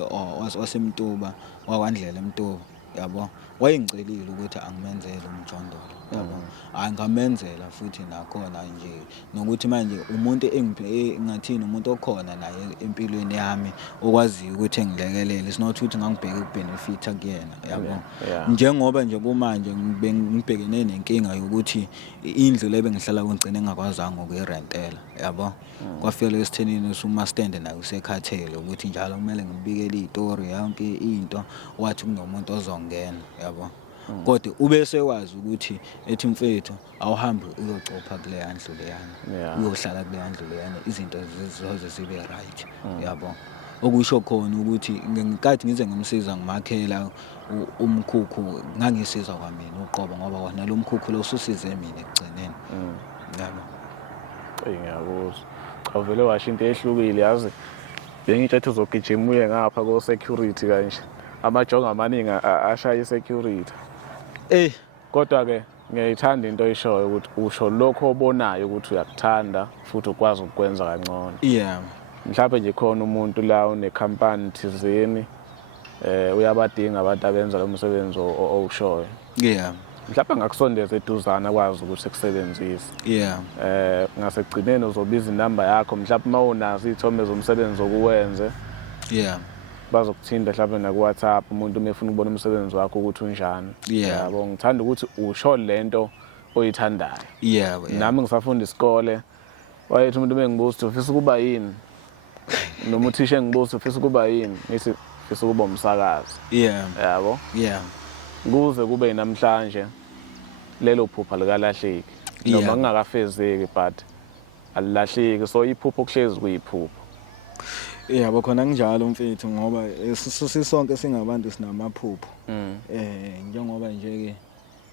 wasemtuba wakwandlela emtuba, yabo. Wayengicelile ukuthi angimenzele umjondolo, yabo. Angamenzela futhi nakhona nje nokuthi manje umuntu engathini umuntu okhona naye empilweni yami okwaziyo ukuthi engilekelele, it's not ukuthi ngangibheke ukubenefita kuyena, yabo. Njengoba nje kumanje ngibhekene nenkinga yokuthi indlu lebengihlala kugcine ngakwazanga ukuyirentela, yabo. Kwafela esithenini uma stand nayo usekhathele ukuthi njalo kumele ngibikele izitori yonke into wathi kunomuntu ozongena, yabo. Kodwa ube sekwazi ukuthi ethi mfethu awuhambe uyocopha kule yandlu leyana, uyohlala kule yandlu leyana, izinto zizoze zibe right, yabo. Okusho khona ukuthi ngenkathi ngize ngimsiza ngimakhela umkhukhu ngangisiza kwamina uqobo ngoba wona lo mkhukhu lo ususize mina ekugcineni, yabo. Ngiyakuzwa. Awuvele washo into ehlukile yazi. Bengitsho ethi uzogijima uye ngapha ko security kanje. Amajongo amaningi ashaya i-security. Kodwa ke ngiyayithanda into oyishoyo ukuthi usho lokho obonayo ukuthi uyakuthanda futhi ukwazi ukukwenza kangcono. Yeah. Mhlawumbe nje khona umuntu la unekhampani thizeni uyabadinga abantu abenza lo msebenzi owushoyo. Yeah. Mhlawumbe ngakusondeza eduzana kwazi ukuthi sekusebenzise. Yeah. Ngasekugcineni uzobiza inamba yakho mhlawumbe mawunazo izithombe zomsebenzi okuwenze. Yeah. Bazokuthinta mhlawumbe na ku-WhatsApp umuntu umefuna ukubona umsebenzi wakho ukuthi unjani. Yabo ngithanda ukuthi usho lento oyithandayo. Yeah. Nami ngisafunda isikole wayethi umuntu mengibuza ufisa ukuba yini noma uthisha engibuza ufisa ukuba yini ngithi ufisa ukuba umsakazi. Yeah. Yabo. Yeah. Kuze kube namhlanje lelo phupha likalahleki noma ngingakafezeki but alilahleki so iphupho kuhlezi kuyiphupho. Yabo khona kunjalo mfethu ngoba sisonke singabantu sinamaphupho. Njengoba nje ke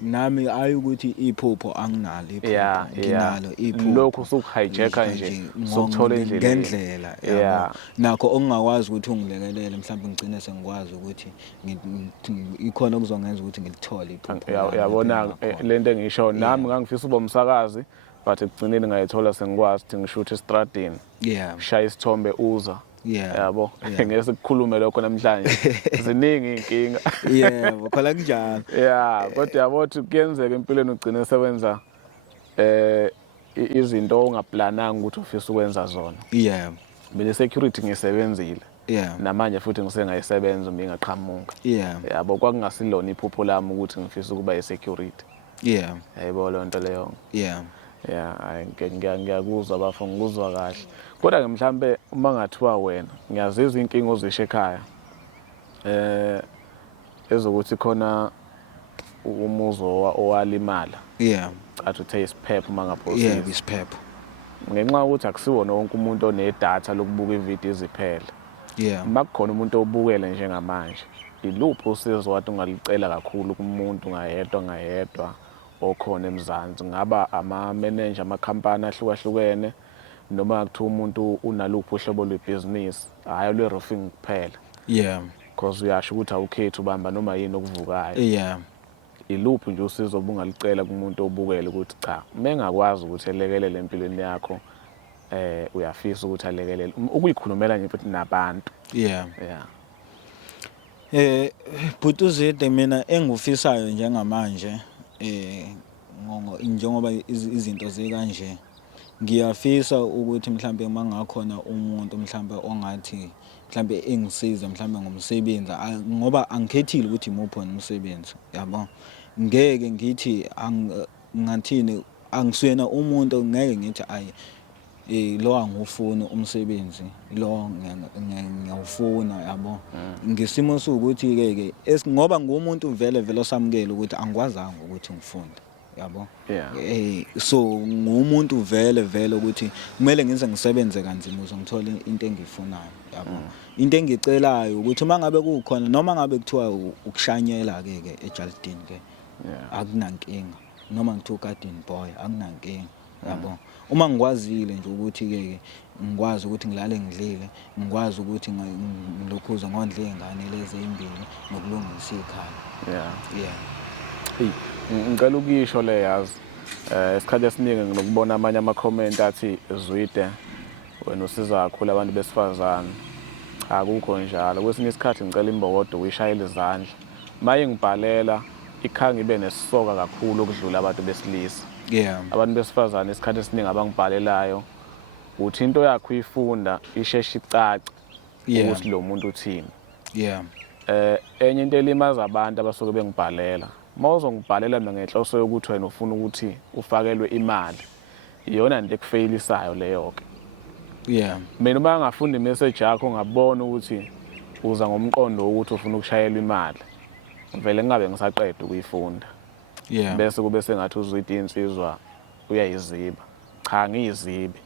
nami ayukuthi iphupho anginalo iphupho nginalo iphupho. Lokho sukuhijacka nje sokuthola indlela ngendlela, yabo. Nakho okungakwazi ukuthi ungilekelele mhlawumbe ngicine sengikwazi ukuthi ikhona okuzongenza ukuthi ngilithole iphupho. Yabona lento engisho nami ngangifisa ukuba umsakazi but ekugcineni ngayithola sengikwazi ukuthi ngishuthe estradini. Yeah. Shaya isithombe uza. Yabo. Yeah. Ngeke sikukhulume lokho namhlanje. Ziningi inkinga. Yebo, khona kunjalo. Yeah, kodwa yabo ukuthi kuyenzeka empilweni ugcine sewenza izinto ongaplananga ukuthi ufisa ukwenza zona. Yeah. Mina security ngisebenzile. Yeah. Namanje futhi ngisengayisebenza uma ngaqhamuka. Yeah. Yabo kwakungasilona iphupho lami ukuthi ngifisa ukuba i-security. Yeah. Hayibo le nto leyo. Yeah. Yeah, ngiyakuzwa bafo ngikuzwa kahle. Kodwa ke mhlambe uma ngathiwa wena ngiyazizwa inkinga ozisho ekhaya. Ezokuthi khona umuzo owalimala. Yeah. Athi uthe isiphepho mangaphosisi. Yeah, isiphepho. Ngenxa ukuthi akusiwona wonke umuntu onedatha lokubuka ividiyo iziphele. Yeah. Makukhona umuntu obukele njengamanje. Iluphi usizo wathi ungalicela kakhulu kumuntu ngayedwa okhona eMzansi ngaba ama-manager amakhampani ahlukahlukene noma kuthiwa umuntu unaluphi uhlobo lwebusiness hayi lwe-roofing kuphela. Yeah. Because uyasho ukuthi awukhethi ubamba noma yini okuvukayo. Yeah. iluphi nje usizo obungalicela kumuntu obukele ukuthi cha mengakwazi ukuthi elekelele empilweni yakho uyafisa ukuthi alekelele ukuyikhulumela nje futhi nabantu. Yeah. Yeah. Bhuti uZide mina engufisayo njengamanje njengoba izinto zikanje ngiyafisa ukuthi mhlambe mangakhona umuntu mhlambe ongathi mhlambe engisiza mhlambe ngomsebenzi ngoba angikhethile ukuthi imuphi umsebenzi yabo ngeke ngithi ngathini angisuyena umuntu ngeke ngithi lo angufuni umsebenzi lo ngiyawufuna yabo ngisimo sokuthi ke ngoba ngumuntu vele osamukela ukuthi angikwazanga ukuthi ngifunde yabo. So ngumuntu vele ukuthi kumele ngize ngisebenze kanzima ukuze ngithole into engiyifunayo yabo. Into engicelayo ukuthi mangabe kukhona noma ngabe kuthiwa ukushanyela ke eJardini ke akunankinga noma ngithiwa garden boy akunankinga yabo. Uma ngikwazile nje ukuthi ke ngikwazi ukuthi ngilale ngidlile ngikwazi ukuthi ngilokhuze ngondle izingane lezi ezimbili nokulungisa ikhaya. Ngicela ukuyisho le yazi isikhathi esiningi nginokubona amanye ama-comment athi Zwide wena usiza kakhulu abantu besifazane. Akukho njalo. Kwesinye isikhathi ngicela imbokodo uyishayele izandla. Maye ngibhalela ikhaya ngibe nesisoka kakhulu ukudlula abantu besilisa. Abantu besifazane isikhathi esiningi abangibhalelayo uthi into yakho uyifunda isheshe icace ukuthi lo muntu uthini. Enye into elimaza abantu abasuke bengibhalela mawuzongibhalela mina ngenhloso yokuthi wena ufuna ukuthi ufakelwe imali iyona into ekufeyilisayo leyo ke. Mina uma ngafunda imessage yakho ngabona ukuthi uza ngomqondo ukuthi ufuna ukushayelwa imali vele ngabe ngisaqeda ukuyifunda. Bese kube sengathi uZwide insizwa uyayiziba. Cha ngiyizibi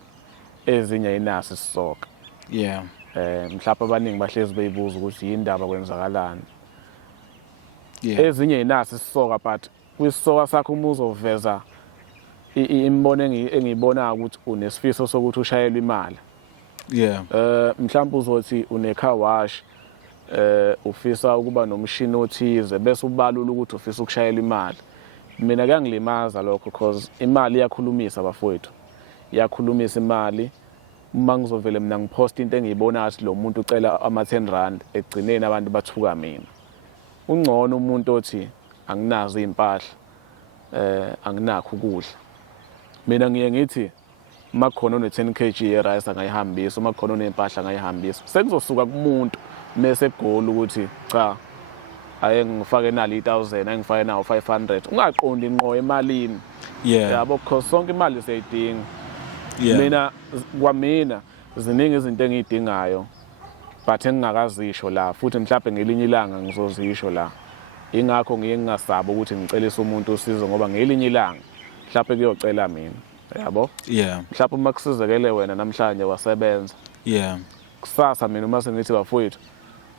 ezinye ayinaso isisoka. Mhlawumbe abaningi bahlezi beyibuza ukuthi yindaba kwenzakalani. Ezinye ayinaso isisoka but kwisisoka sakho uma uzoveza imbono engiyibona ukuthi unesifiso sokuthi ushayelwe imali. Mhlawumbe uzothi une-car wash ufisa ukuba nomshini othize bese ubalula ukuthi ufisa ukushayela imali. Mina kuyangilimaza lokho because imali iyakhulumisa bafowethu. Iyakhulumisa imali. Uma ngizovele mina ngipost into engiyibona ukuthi lo muntu ucela ama-R10 egcineni abantu bathuka mina. Ungcono umuntu othi anginazo izimpahla anginakho ukudla. Mina ngiye ngithi makhona one-10 kg ye-rice angayihambisa makhona onempahla angayihambisa. Sekuzosuka kumuntu mase egoli ukuthi cha aye ngifake nali 1000 angifake nawo 500 ungaqondi inqo emalini. Yabo because sonke imali siyayidinga. Mina kwamina ziningi izinto engiyidingayo but engingakazisho la futhi mhlawumbe ngelinye ilanga ngizozisho la. Ingakho ngiye ngingasaba ukuthi ngicelise umuntu usizo ngoba ngelinye ilanga mhlawumbe kuyocela mina yabo. Mhlawumbe uma kusizekele wena namhlanje wasebenza. Kusasa mina uma sengithi bafowethu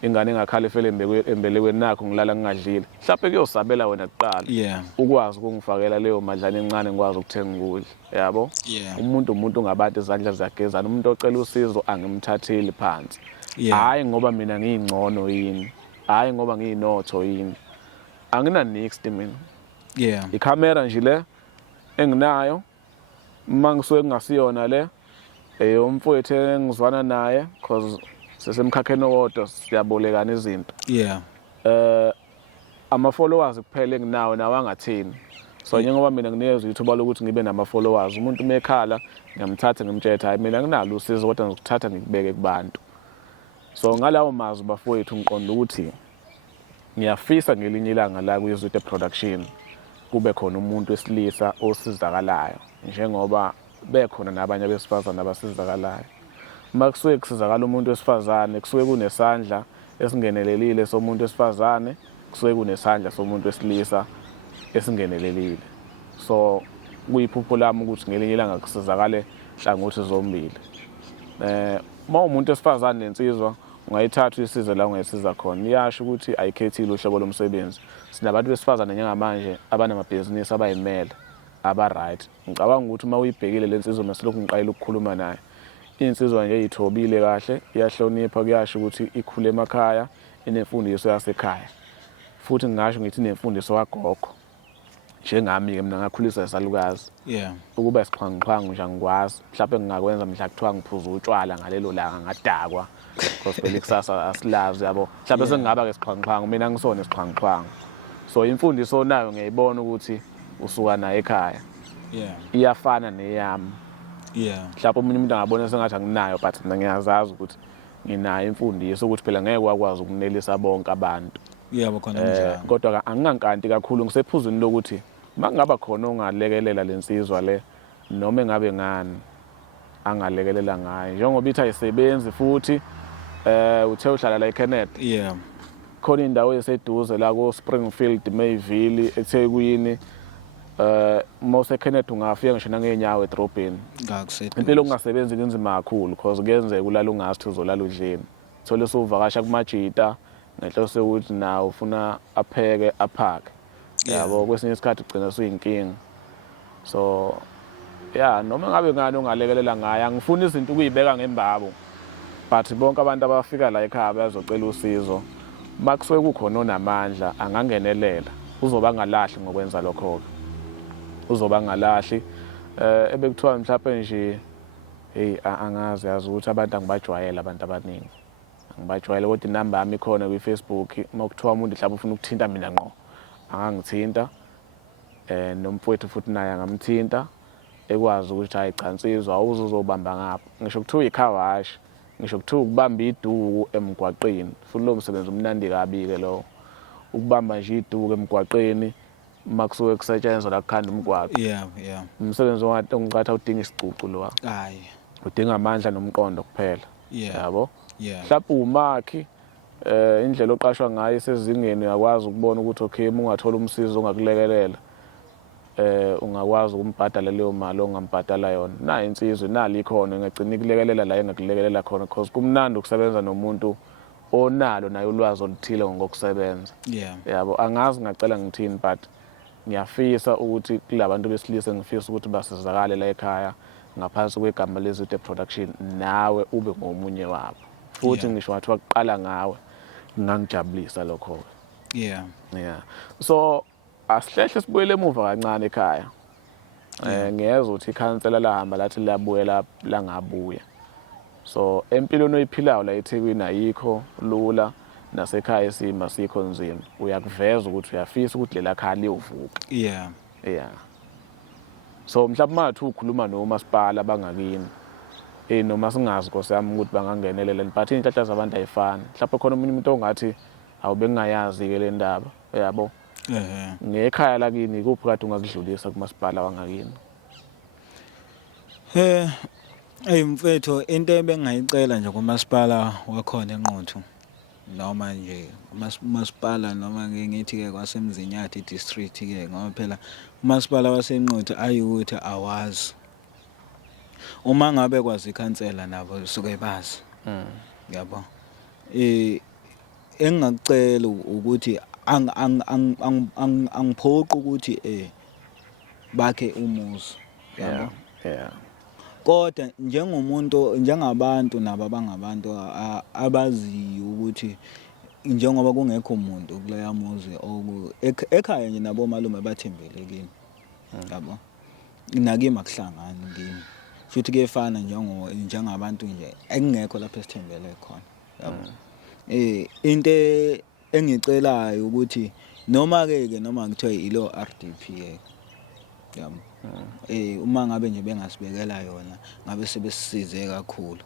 ingane engakhala ifele embelekweni nakho ngilala ngingadlile mhlawumbe kuyosabela wena kuqala ukwazi ukungifakela leyo madlana encane ngikwazi ukuthenga ukudla yabo. Umuntu ngabantu izandla ziyagezana. Umuntu ocela usizo angimthatheli phansi. Hayi ngoba mina ngiyingcono yini hayi ngoba ngiyinotho yini angina next mina. Ikhamera nje le enginayo uma ngisuke ngasiyona le umfowethu engizwana naye because sesemkhakheni owodwa siyabolekana izinto. Ama-followers kuphela enginawo nawo angathini. So njengoba mina nginikeza ithuba lokuthi ngibe nama-followers umuntu mekhala ngiyamthatha ngimtshela hayi mina nginalo usizo kodwa ngizokuthatha ngikubeke kubantu. So ngalawo mazwi bafowethu ngiqonda ukuthi ngiyafisa ngelinye ilanga la kwiZwide production kube khona umuntu wesilisa osizakalayo njengoba bekhona nabanye besifazane abasizakalayo. Makusuke kusizakala umuntu wesifazane kusuke kunesandla esingenelelile somuntu wesifazane kusuke kunesandla somuntu wesilisa esingenelelile. So kuyiphupho lami ukuthi ngelinye ilanga kusizakale hlangothi zombili. Umuntu wesifazane nensizwa ungayithatha isize la ungayisiza khona. Iyasho ukuthi ayikhethile uhlobo lomsebenzi. Sinabantu besifazane njengamanje abanamabhizinisi abayimele aba-right. Ngicabanga ukuthi uma uyibhekile lensizwa masilokhu ngiqayela ukukhuluma naye. Insizwa nje ithobile kahle iyahlonipha kuyasho ukuthi ikhule emakhaya inemfundiso yasekhaya. Futhi ngisho ngithi nemfundiso kagogo njengami-ke mina ngakhuliswa isalukazi Yeah. ukuba isixhwanguxhwangu nje angikwazi mhlawumbe ngingakwenza mhla kuthiwa ngiphuza utshwala ngalelo langa ngadakwa because phela ikusasa asilazi yabo mhlawumbe sengingaba-ke isixhwanguxhwangu mina ngisona isixhwanguxhwangu so imfundiso onayo ngiyayibona ukuthi usuka nayo ekhaya Yeah. iyafana neyami Yeah. mhlawumbe omunye umuntu angabona sengathi anginayo but mina ngiyazazi ukuthi nginayo imfundiso ukuthi phela ngeke wakwazi ukunelisa bonke abantu Yebo khona njalo. kodwa angingankanti kakhulu ngisephuzweni lokuthi makungaba khona ongalekelela lensizwa le noma engabe ngani angalekelela ngayo njengoba ithi ayisebenzi futhi uthe uhlala la eKenneth Yeah. khona indawo eseduze la ko Springfield Mayville eThekwini mose Kenneth ungafika ngisho nangeenyawo edrobheni Ngakuseduze. impilo kungasebenzi kunzima kakhulu because kuyenzeka ulala ungazi uzolala udleni thole suvakasha kumajita ngenhloso ukuthi nawo ufuna apheke aphake yabo kwesinye isikhathi ugcina suyinkinga so yeah noma ngabe ngani ongalekelela ngayo angifuni izinto ukuyibeka ngembabo but bonke abantu abafika la ekhaya bazocela usizo makusuke kukhona onamandla angangenelela uzoba ngalahli ngokwenza lokho uzoba ngalahli ebekuthiwa mhlawumbe nje hey angazi yazi ukuthi abantu angibajwayele abantu abaningi angibajwayele kodwa inamba yami ikhona kwi-Facebook makuthiwa umuntu mhlawumbe ufuna ukuthinta mina ngqo angangithinta nomfowethu futhi naye angamthinta ekwazi ukuthi hayi cha insizwa awuzobamba ngapha ngisho kuthiwa ikhawashi ngisho kuthiwa ukubamba iduku emgwaqeni futhi lo msebenzi umnandi kabi-ke lo ukubamba nje iduku emgwaqeni makusuke kusetshenzwa la kukhanda umgwaqo Yeah, yeah. umsebenzi ongicatha udinga isicucu lo Hayi. udinga amandla nomqondo kuphela Yeah. yabo Yeah. mhlawumbe umakhi indlela oqashwa ngayo isezingeni uyakwazi ukubona ukuthi okay uma ungathola umsizo ongakulekelela ungakwazi ukumbhadala leyo mali ongambhadala yona nayi insizwe nali ikhona ngagcina ikulekelela la engakulekelela khona because kumnandi ukusebenza nomuntu onalo naye ulwazi oluthile ngokusebenza Yeah. yabo angazi ngacela ngithini but ngiyafisa ukuthi kulabantu besilisa ngifisa ukuthi basizakale la ekhaya ngaphansi kwegama leZwide Production nawe ube ngomunye wabo futhi ngisho wathiwa kuqala ngawe ngangijabulisa lokho Yeah. yeah so asihlehle sibuyele emuva kancane ekhaya ngiyezwa ukuthi ikhansela lahamba lathi liyabuye langabuya so empilweni oyiphilayo la eThekwini ayikho lula nasekhaya isimo asikho nzima uyakuveza ukuthi uyafisa ukuthi lela khaya liyovuka Yeah. yeah so mhlawumbe mathi ukhuluma nomasipala bangakini noma singazi Nkosi yami ukuthi bangangenelela but inhlanhla zabantu ayifani mhlawumbe khona umunye umuntu ongathi awube ngayazi ke le ndaba yabo ngekhaya lakini kuphi kade ungakudlulisa kumasipala wangakini Hey mfethu into ebengayicela nje kumasipala wakhona eNquthu noma nje umasipala noma ngithi ke kwasemzinyathi district ke ngoba phela umasipala waseNquthu ayukuthi awazi uma ngabe kwazi ikhansela nabo suke bazi yabo engakucela ukuthi angiphoqi ukuthi bakhe umuzi yabo yeah kodwa njengomuntu njengabantu nabo abangabantu abaziyo ukuthi njengoba kungekho umuntu kuleya muzi ekhaya nje nabo malume bathembele kini yabo nakimi akuhlangani kimi futhi kuyefana njengabantu nje ekungekho lapho esithembele khona yabo into engicelayo ukuthi noma ke noma kuthiwa ilo RDP yabo uma ngabe nje bengasibekela yona ngabe sebesisize kakhulu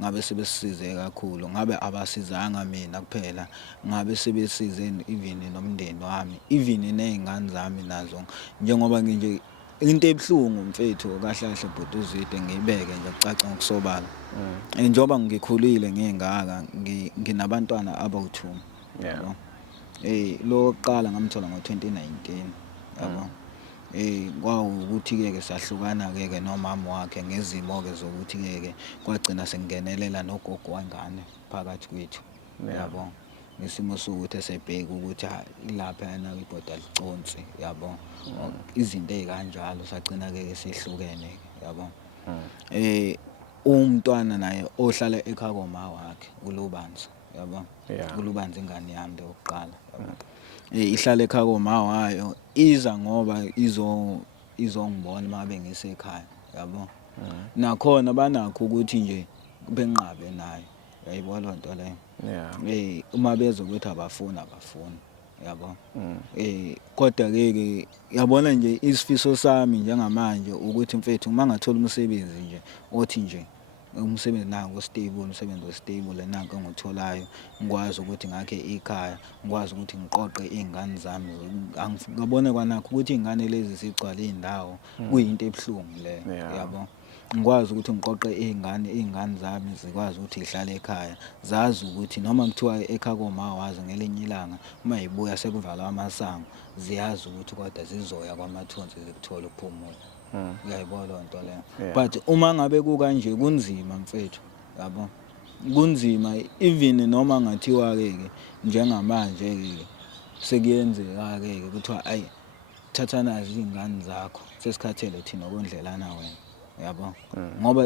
ngabe sebesisize kakhulu ngabe abasizanga mina kuphela ngabe sebesize even nomndeni wami even nezingane zami nazo njengoba nje into ebhlungu mfethu kahlahle bhuti uZwide ngiyibeke nje kucaca ngokusobala njengoba ngikhulile ngingaka nginabantwana abawu2 yabo lo qala ngamthola ngo2019 yabo kwawukuthi ke sahlukana ke nomama wakhe ngezimo ke zokuthi ke kwagcina sengenelela nogogo wangane phakathi kwethu yabo ngesimo sokuthi esebheka ukuthi lapha yana ibhoda liconsi yabo izinto ezikanjalo sagcina ke sehlukene yabo umntwana naye ohlala ekhaya koma wakhe uLubanzi yabo uLubanzi ingane yami lokuqala yabo ihlala ekhaya koma wayo iza ngoba izongibona uma bengisekhaya yabo. Nakhona banakho ukuthi nje benqabe nayo yayibona loo nto leyo. Yeah. Uma bezokuthi abafuni yabo. Kodwa-ke yabona nje isifiso sami njengamanje ukuthi mfethu uma ngathola umsebenzi nje othi nje umsebenzi nangu stable, umsebenzi ostable nangu engitholayo, ngikwazi ukuthi ngakhe ikhaya, ngikwazi ukuthi ngiqoqe iy'ngane zami. Ngabona kwanakho ukuthi iy'ngane lezi zigcwale iy'ndawo kuyinto ebuhlungu le yabo. Ngikwazi ukuthi ngiqoqe iy'ngane zami zikwazi ukuthi zihlale ekhaya, zazi ukuthi noma kuthiwa ekhaya komawazi ngelinye ilanga uma yibuya sekuvalwa amasango, ziyazi ukuthi kodwa zizoya kwamathunzi zikuthola ukuphumula. Uyayibona loo nto leyo. But uma ngabe kukanje kunzima mfethu yabo. Kunzima even noma ngathiwa-ke njengamanje-ke sekuyenzeka-ke kuthiwa ayi thatha nazi iy'ngane zakho sesikhathele thina ukondlelana wena yabo. Ngoba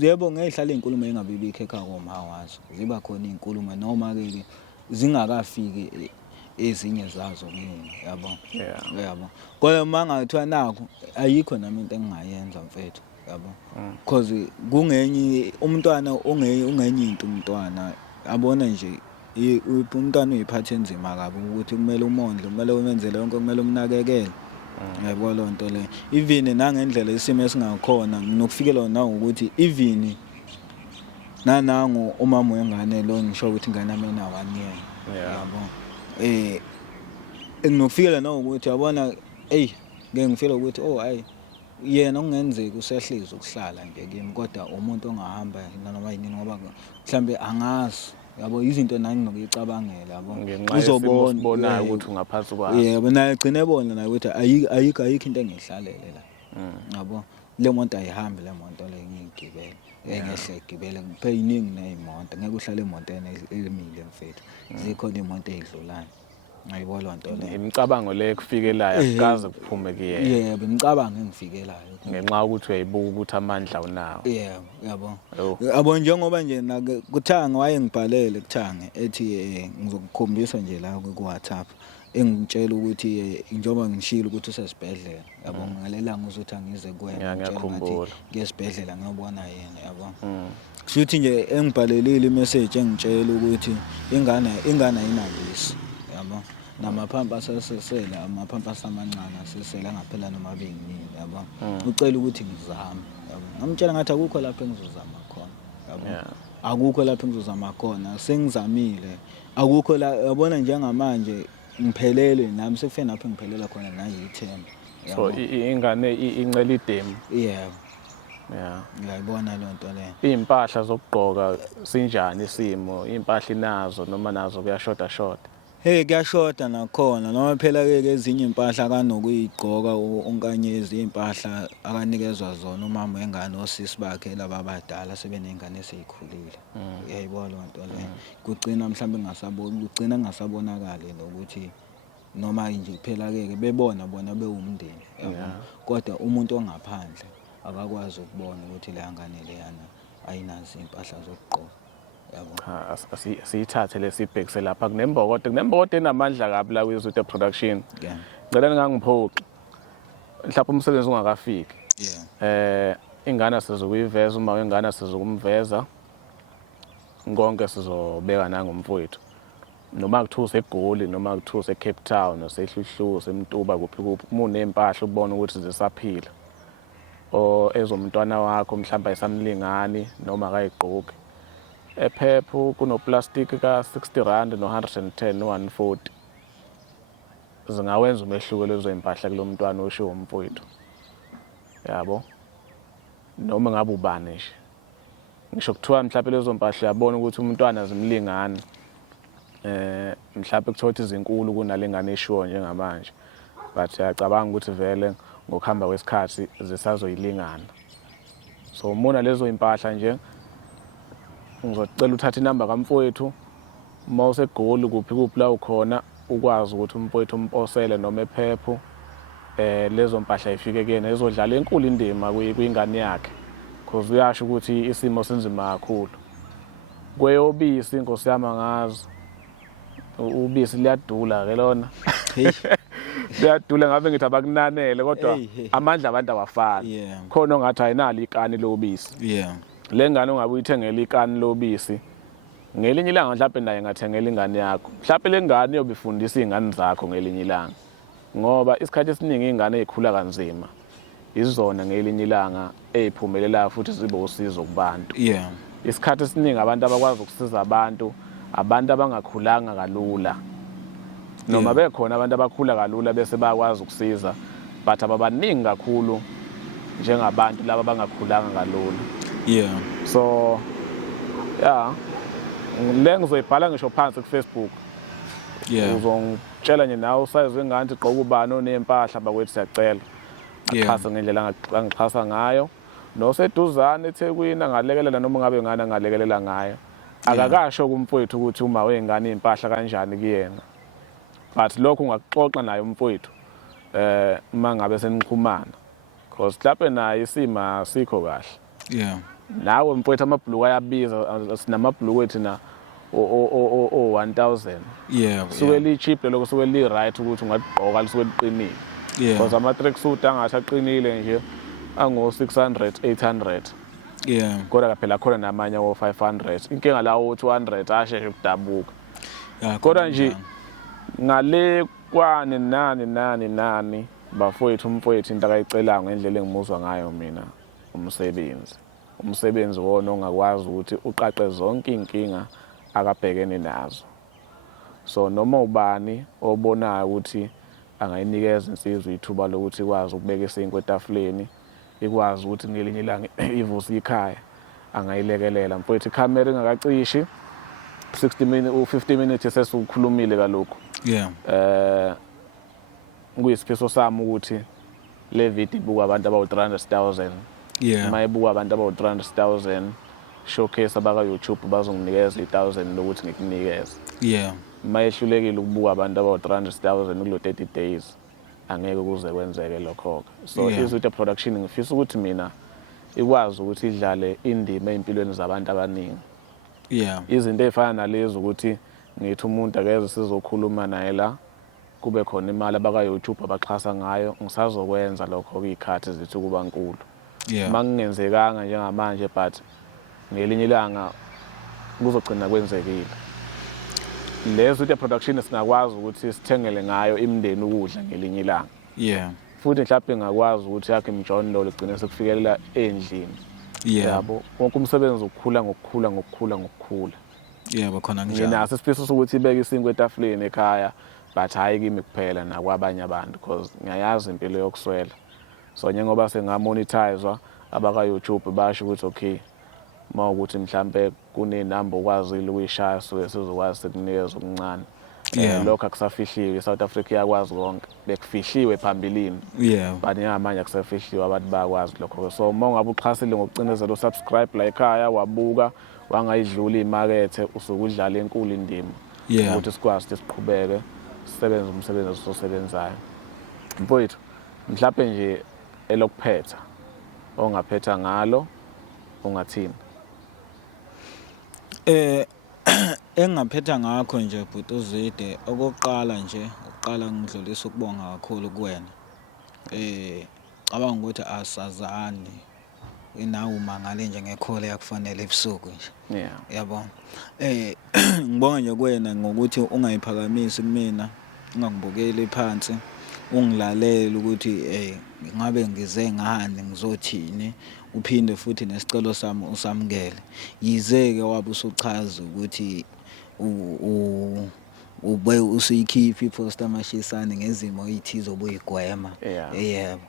yebo ngeyihlala iy'nkulumo engabibikho ekhaya komawazi, ziba khona iy'nkulumo noma-ke zingakafiki ezinye zazo kimi yabo. Yabo. Kodwa uma ngathiwa nakho ayikho nami into engingayenza mfethu yabo. Because kungenye umntwana ungenye into umntwana abona nje umntwana uyiphathe enzima kabi ukuthi kumele umondle, kumele umenzele yonke, kumele umnakekele. Yabo loo nto leyo. Even nangendlela isimo esingakhona nginokufikelwa na ukuthi even nanangu umama wengane lo ngisho ukuthi ingane yami ena 1 year yabo. Nginokufikela na ukuthi yabona ngeke ngifile ukuthi hayi yena okungenzeka usehlezi ukuhlala nje kimi kodwa umuntu ongahamba noma yini ngoba mhlambe angazi yabo izinto nani nokuyicabangela yabo. Uzobona ukuthi ungaphansi kwayo. Yebo naye gcine ebona naye ukuthi ayikho into engihlalele la. Yabo. Le moto ayihambi le moto le ngiyigibele. Ngehle igibele kuphe iningi nezimoto. Ngeke uhlale emotweni emile mfethu. Zikhona imoto ezidlulayo. Ngiyibona loo nto le. Imicabango le kufikelayo akukaze kuphume kuyena. Yebo, imicabango engifikelayo. Ngenxa yokuthi uyayibuka ukuthi amandla unawo. Yebo, yabo. Yabo njengoba nje kuThange wayengibhalele kuThange ethi ngizokukhombisa nje la ku WhatsApp engitshela ukuthi njengoba ngishilo ukuthi usesibhedlela yabo ngalelanga uzothi angize kuwena ngiyakhumbula ngesibhedlela ngiyobona yena yabo. Kushuthi nje engibhalelile imessage engitshela ukuthi ingane ayinabisi yabo. Namaphampas asesela amaphampas amancane asesela ngaphela noma benginini yabo. Ucela ukuthi ngizame yabo. Ngamtshela ngathi akukho lapho engizozama khona yabo. Akukho lapho engizozama khona sengizamile. Akukho la yabona njengamanje ngiphelele nami sekufena lapho ngiphelela khona nayithemba. So ingane incela idemu. Yebo. Ngiyayibona loo nto leyo. Iy'mpahla zokugqoka sinjani isimo, iy'mpahla inazo noma nazo kuyashoda. Kuyashoda nakhona noma phela-ke ezinye iy'mpahla akanokuyigqoka onkanyezi iy'mpahla akanikezwa zona umama wengane osisi bakhe laba abadala sebeney'ngane eseyikhulile. Uyayibona loo nto leyo. Kugcina mhlawumbe kungasabonakali nokuthi noma nje phela-ke bebona bona bewumndeni yabo. Kodwa umuntu ongaphandle akakwazi ukubona ukuthi leya ngane leyana ayinazo iy'mpahla zokugqoka. Siyithathe lesibhekise lapha kunembokodo enamandla kabi la kwiZwide Production. Ngicela ningangiphoxi mhlawumbe umsebenzi ungakafiki. Ingane sizokuyiveza uma wengane sizokumveza konke sizobeka nangomfowethu noma kuthiwa useGoli noma kuthiwa useCape Town osehluhluko semtuba kuphi uma unempahla ubona ukuthi zisaphila ezomntwana wakho mhlawumbe ayisamlingani noma akayigqoki. Ephephu kunoplastic ka-R60 no-110 no-140 zingawenza umehluko lezo impahla kulo mntwana oshiwo umfowethu yabo noma ngabe ubani nje ngisho kuthiwa mhlawumbe lezo mpahla yabona ukuthi umntwana zimlingani mhlawumbe kuthiwa ukuthi izinkulu kunalengane eshiwo njengamanje but yacabanga ukuthi vele ngokuhamba kwesikhathi zisazoyilingana. So umona lezo impahla nje ngizocela uthathe inamba kamfowethu uma useGoli kuphi la ukhona ukwazi ukuthi umfowethu umposele noma ephephu lezo mpahla ifike kuyena ezodlala enkulu indima kwingane yakhe because uyasho ukuthi isimo sinzima kakhulu. Kweyobisi inkosi yami ngazo ubisi liyadula ke lona. Buyadula ngabe ngithi abakunanele kodwa amandla abantu awafani. Yeah. Khona ongathi ayinalo ikani lobisi. Yeah. Le ngane ungabe uyithengela ikani lobisi. Ngelinye ilanga mhlawumbe naye ngathengela ingane yakho. Mhlawumbe le ngane yobifundisa izingane zakho ngelinye ilanga. Ngoba isikhathi esiningi izingane ezikhula kanzima. Izona ngelinye ilanga eziphumelelayo futhi zibe usizo kubantu. Yeah. Isikhathi esiningi abantu abakwazi ukusiza abantu abangakhulanga kalula. Noma bekhona abantu abakhula kalula bese bayakwazi ukusiza but ababaningi kakhulu njengabantu laba abangakhulanga kalula. Yeah. So yeah, le ngizoyibhala ngisho phansi ku Facebook. Yeah. Uzongitshela nje nawe usayizi ingane igqoka ubani onempahla bakwethu siyacela. Axhasa ngendlela angixhasa ngayo. Noseduzane eThekwini angalekelela noma ngabe ngane angalekelela ngayo. Akakasho kumfowethu ukuthi uma wengane impahla kanjani kuyena. But lokho ungaxoxa naye umfowethu uma ngabe seniqhumana because mhlawumbe naye isima sikho kahle. Yeah. Nawe mfowethu amabhuluku ayabiza sinamabhuluku ethi na o 1000. Yeah. Suke li cheap lokho suke li right ukuthi ungagqoka lisuke liqinile. Yeah. Because ama tracksuit angathi aqinile nje ango 600 800. Yeah. Kodwa phela khona namanye o 500. Inkinga la o 200 asheshe ukudabuka. Yeah. Kodwa nje ngale kwane nani bafowethu umfowethu into akayicela ngendlela engimuzwa ngayo mina umsebenzi wona ongakwazi ukuthi uqaqe zonke inkinga akabhekene nazo. So noma ubani obonayo ukuthi angayinikeza insizwa ithuba lokuthi ikwazi ukubeka isinkwe etafuleni, ikwazi ukuthi ngelinye ilanga ivuse ikhaya, angayilekelela mfowethu. Ikhamera ingakacishi 50 minutes sesikhulumile kalokho. Yeah. Kuyisifiso sami ukuthi le video ibuka abantu abawu 300,000. Yeah. Mayibuka abantu abawu 300,000 showcase abaka YouTube bazonginikeza 1,000 lokuthi ngikunikeze. Yeah. Mayehlulekile ukubuka abantu abawu 300,000 kulo 30 days angeke kuze kwenzeke lokho. So iZwide production ngifisa ukuthi mina ikwazi ukuthi idlale indima empilweni zabantu abaningi. Yeah. Izinto ezifana nalezi ukuthi ngithi umuntu akeze sizokhuluma naye la kube khona imali abaka YouTube abaxhasa ngayo, ngisazokwenza lokho kuyikhathi zithi kuba nkulu. Yeah. Mangenzekanga njengamanje but ngelinye ilanga kuzogcina kwenzekile. Lezo production singakwazi ukuthi sithengele ngayo imindeni ukudla ngelinye ilanga. Yeah. Futhi mhlawumbe ngakwazi ukuthi yakhe imjondolo igcine sekufikelela endlini. Yeah. Yabo wonke umsebenzi ukukhula ngokukhula. Yeah, bakhona njalo. Nginaso isifiso sokuthi ibeke isinkwe etafuleni ekhaya but hayi kimi kuphela nakwabanye abantu because ngiyayazi impilo yokuswela. So njengoba sengamonetizwa abaka YouTube basho ukuthi okay mawukuthi mhlambe kunenamba okwazile ukuyishaya so sizokwazi sekunikeza okuncane. Lokho akusafihliwe. South Africa yakwazi konke bekufihliwe phambilini. Yeah. But njengamanje akusafihliwe abantu bayakwazi lokho. So uma ungabe uxhasile ngokucinezela usubscribe la ekhaya wabuka wangayidlula imakethe usukudlala enkulu indima. Yeah. Ukuthi sikwazi siqhubeke sisebenze umsebenzi ososebenzayo. Mfowethu mhlawumbe nje elokuphetha ongaphetha ngalo ungathini? Engaphetha ngakho nje bhuti uZwide, okokuqala nje ngidlulisa ukubonga kakhulu kuwena. Cabanga ukuthi asazani inawo mangale nje ngekhole yakufanele ebusuku nje. Yeah. Yabona. Ngibonga nje kuwena ngokuthi ungayiphakamisi kumina, ungangibukeli phansi, ungilalela ukuthi ngabe ngize ngahani ngizothini, uphinde futhi nesicelo sami usamukele. Yize-ke wabe usuchaza ukuthi ube usiyikhipha iposter amashisane ngezimo ezithize obuyigwema. Yebo.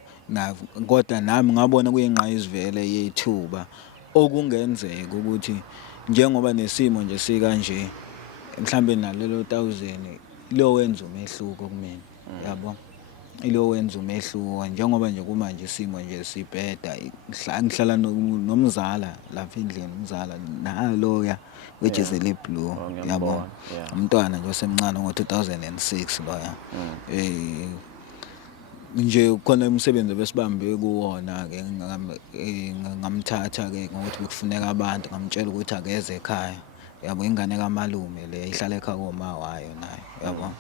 Kodwa nami ngabona kuyingqayizivele yethuba okungenzeka ukuthi njengoba nesimo nje sikanje mhlambe nalelo 1000 lo wenza umehluko kumina. Yabo. Ilo wenza umehluko njengoba nje kumanje isimo nje sibheda. Ngihlala nomzala lapha endlini, umzala naloya wejezele blue. Yabo. Umntwana nje osemncane ngo2006 loya. Nje khona umsebenzi besibambe kuwona ke ngamthatha ke ngokuthi bekufuneka abantu ngamtshela ukuthi akeze ekhaya. Yabo ingane kaMalume le ihlala ekhaya koma wayo nayo. Yabo.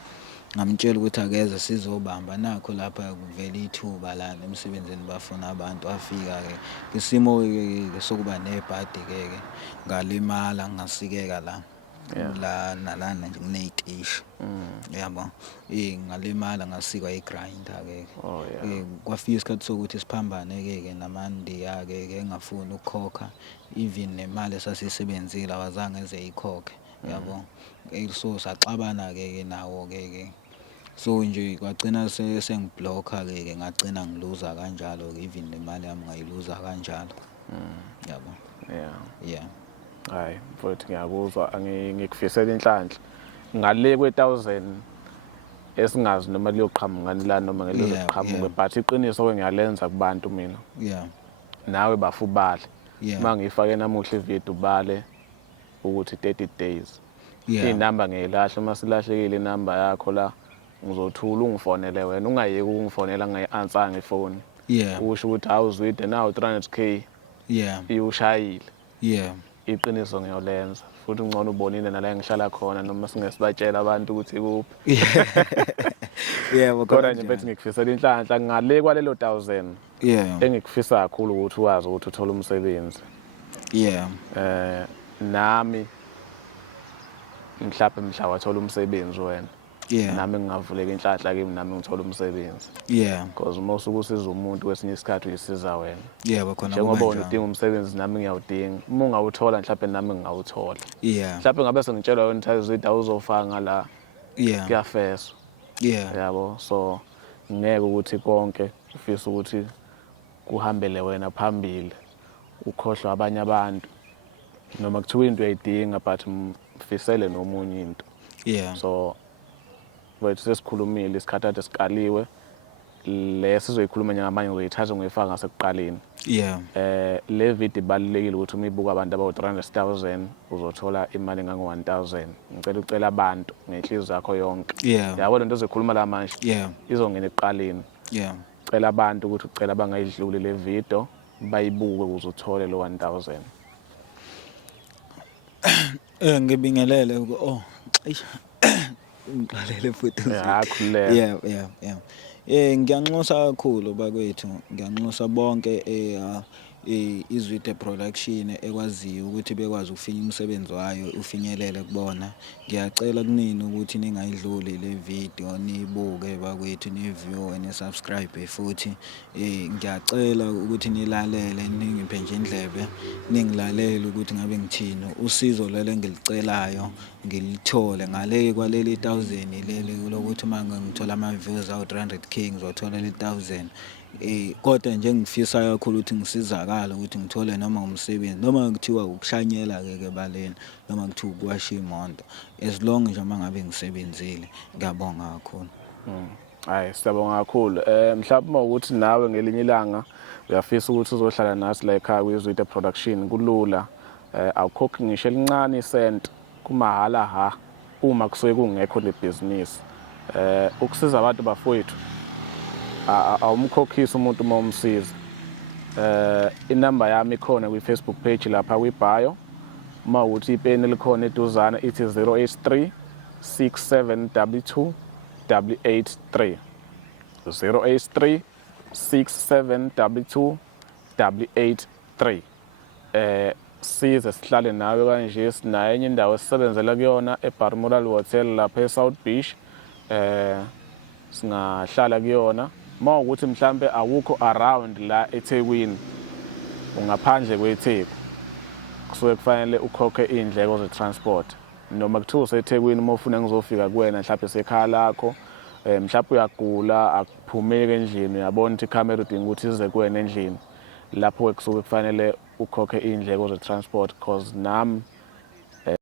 ngamtshela ukuthi akeze sizobamba nakho lapha kuvela ithuba lana emsebenzini bafuna abantu afika-ke isimo-ke sokuba nebhadi-ke ngalimala ngasikeka lana nje kuney'teshi yabo ngalimala ngasikwa igrinder-ke kwafika isikhathi sokuthi siphambane-ke namandiya-ke engafuni ukukhokha even nemali esasiyisebenzile awazange eze yikhokhe yabo so saxabana-ke nawo-ke so nje kwagcina sengibhlokha-ke ngagcina ngiluza kanjalo-ke even nemali yami ngayiluza kanjalo yabo yeah hayi mfowethu ngiyakuzwa ngikufisela inhlanhla ngale kwe-1000 esingazi noma liyoqhamuka ngani la noma ngelizoqhamuka but iqiniso-ke ngiyalenza kubantu mina nawe bafubale uma ngiyifake namuhla ividiyo ubale ukuthi 30 days inamba ngiyilahla uma silahlekile inamba yakho la ngizothula ungifonele wena ungayeki ukungifonela ngayi-answer ngefoni usho ukuthi hawu Zwide nawu 300k iwushayile iqiniso ngiyolenza futhi ngcono ubonile nala engihlala khona noma singesibatshela abantu ukuthi ikuphi kodwa nje bethi ngikufisela inhlanhla ngale kwalelo 1000 engikufisa kakhulu ukuthi wazi ukuthi uthola umsebenzi nami mhla wathola umsebenzi wena nami ngingavuleka inhlanhla kimi nami ngithola umsebenzi because uma usuke usiza umuntu kwesinye isikhathi uyisiza wena njengoba wena udinga umsebenzi nami ngiyawudinga uma ungawuthola mhlawumbe nami ngingawuthola mhlawumbe ngabe sengitshelwa wena ukuthi Zwide awuzofaka ngala kuyafeswa yabo so ngeke ukuthi konke ufisa ukuthi kuhambele wena phambili ukhohlwa abanye abantu noma kuthiwa into uyayidinga but mfisele nomunye into so wethu sesikhulumile isikhathi ade sikaliwe le sizoyikhuluma njengamanje ngoyithatha ngoyifaka ngasekuqaleni le video ibalulekile ukuthi uma ibuka abantu abawu-300,000 uzothola imali engango-1000 ngicela ucela abantu ngenhliziyo yakho yonke yabo lento ezokhuluma la manje izongena ekuqaleni cela abantu ukuthi ucela abangayidluli le video bayibuke ukuze uthole lo 1000 ngibingelele ngiqalele futhi ngiyanxusa kakhulu bakwethu ngiyanxusa bonke iZwide Production ekwaziyo ukuthi bekwazi ukufika umsebenzi wayo ufinyelele kubona ngiyacela kunini ukuthi ningayidluli le video nibuke bakwethu ni-view ni-subscribe futhi ngiyacela ukuthi nilalele ningiphe nje indlebe ningilalele ukuthi ngabe ngithini usizo lelo engilicelayo ngilithole ngale kwaleli 1000 leli lokuthi manje ngithola ama-views awu-300k ngizothola le 1000 kodwa nje ngifisa kakhulu ukuthi ngisizakala ukuthi ngithole noma umsebenzi noma kuthiwa ukushanyela-ke baleni noma kuthiwa ukuwasha imoto as long nje uma ngabe ngisebenzile ngiyabonga kakhulu hayi siyabonga kakhulu mhlawumbe uma ukuthi nawe ngelinye ilanga uyafisa ukuthi uzohlala nasi la ekhaya kwiZwide Production kulula awukhokhi ngisho elincane isent kumahala uma kusuke kungekho le business ukusiza abantu bafowethu awumkhokhisa umuntu uma umsiza inamba yami ikhona kwi-Facebook page lapha kwi-bio uma ukuthi ipeni likhona eduzana ithi 083 6722 883 083 6722 883 size sihlale nawe kanje sinayo enye indawo esisebenzela kuyona eBalmoral Hotel lapha eSouth Beach singahlala kuyona uma ukuthi mhlambe awukho around la eThekwini ungaphandle kweTheku kusuke kufanele ukhokhe indleko ze-transport noma kuthiwa useThekwini uma ufuna ngizofika kuwena mhlawumbe sekhaya lakho mhlawumbe uyagula akuphumeki endlini uyabona ukuthi ikhamera udinga ukuthi ize kuwena endlini lapho kusuke kufanele ukhokhe indleko ze-transport because nami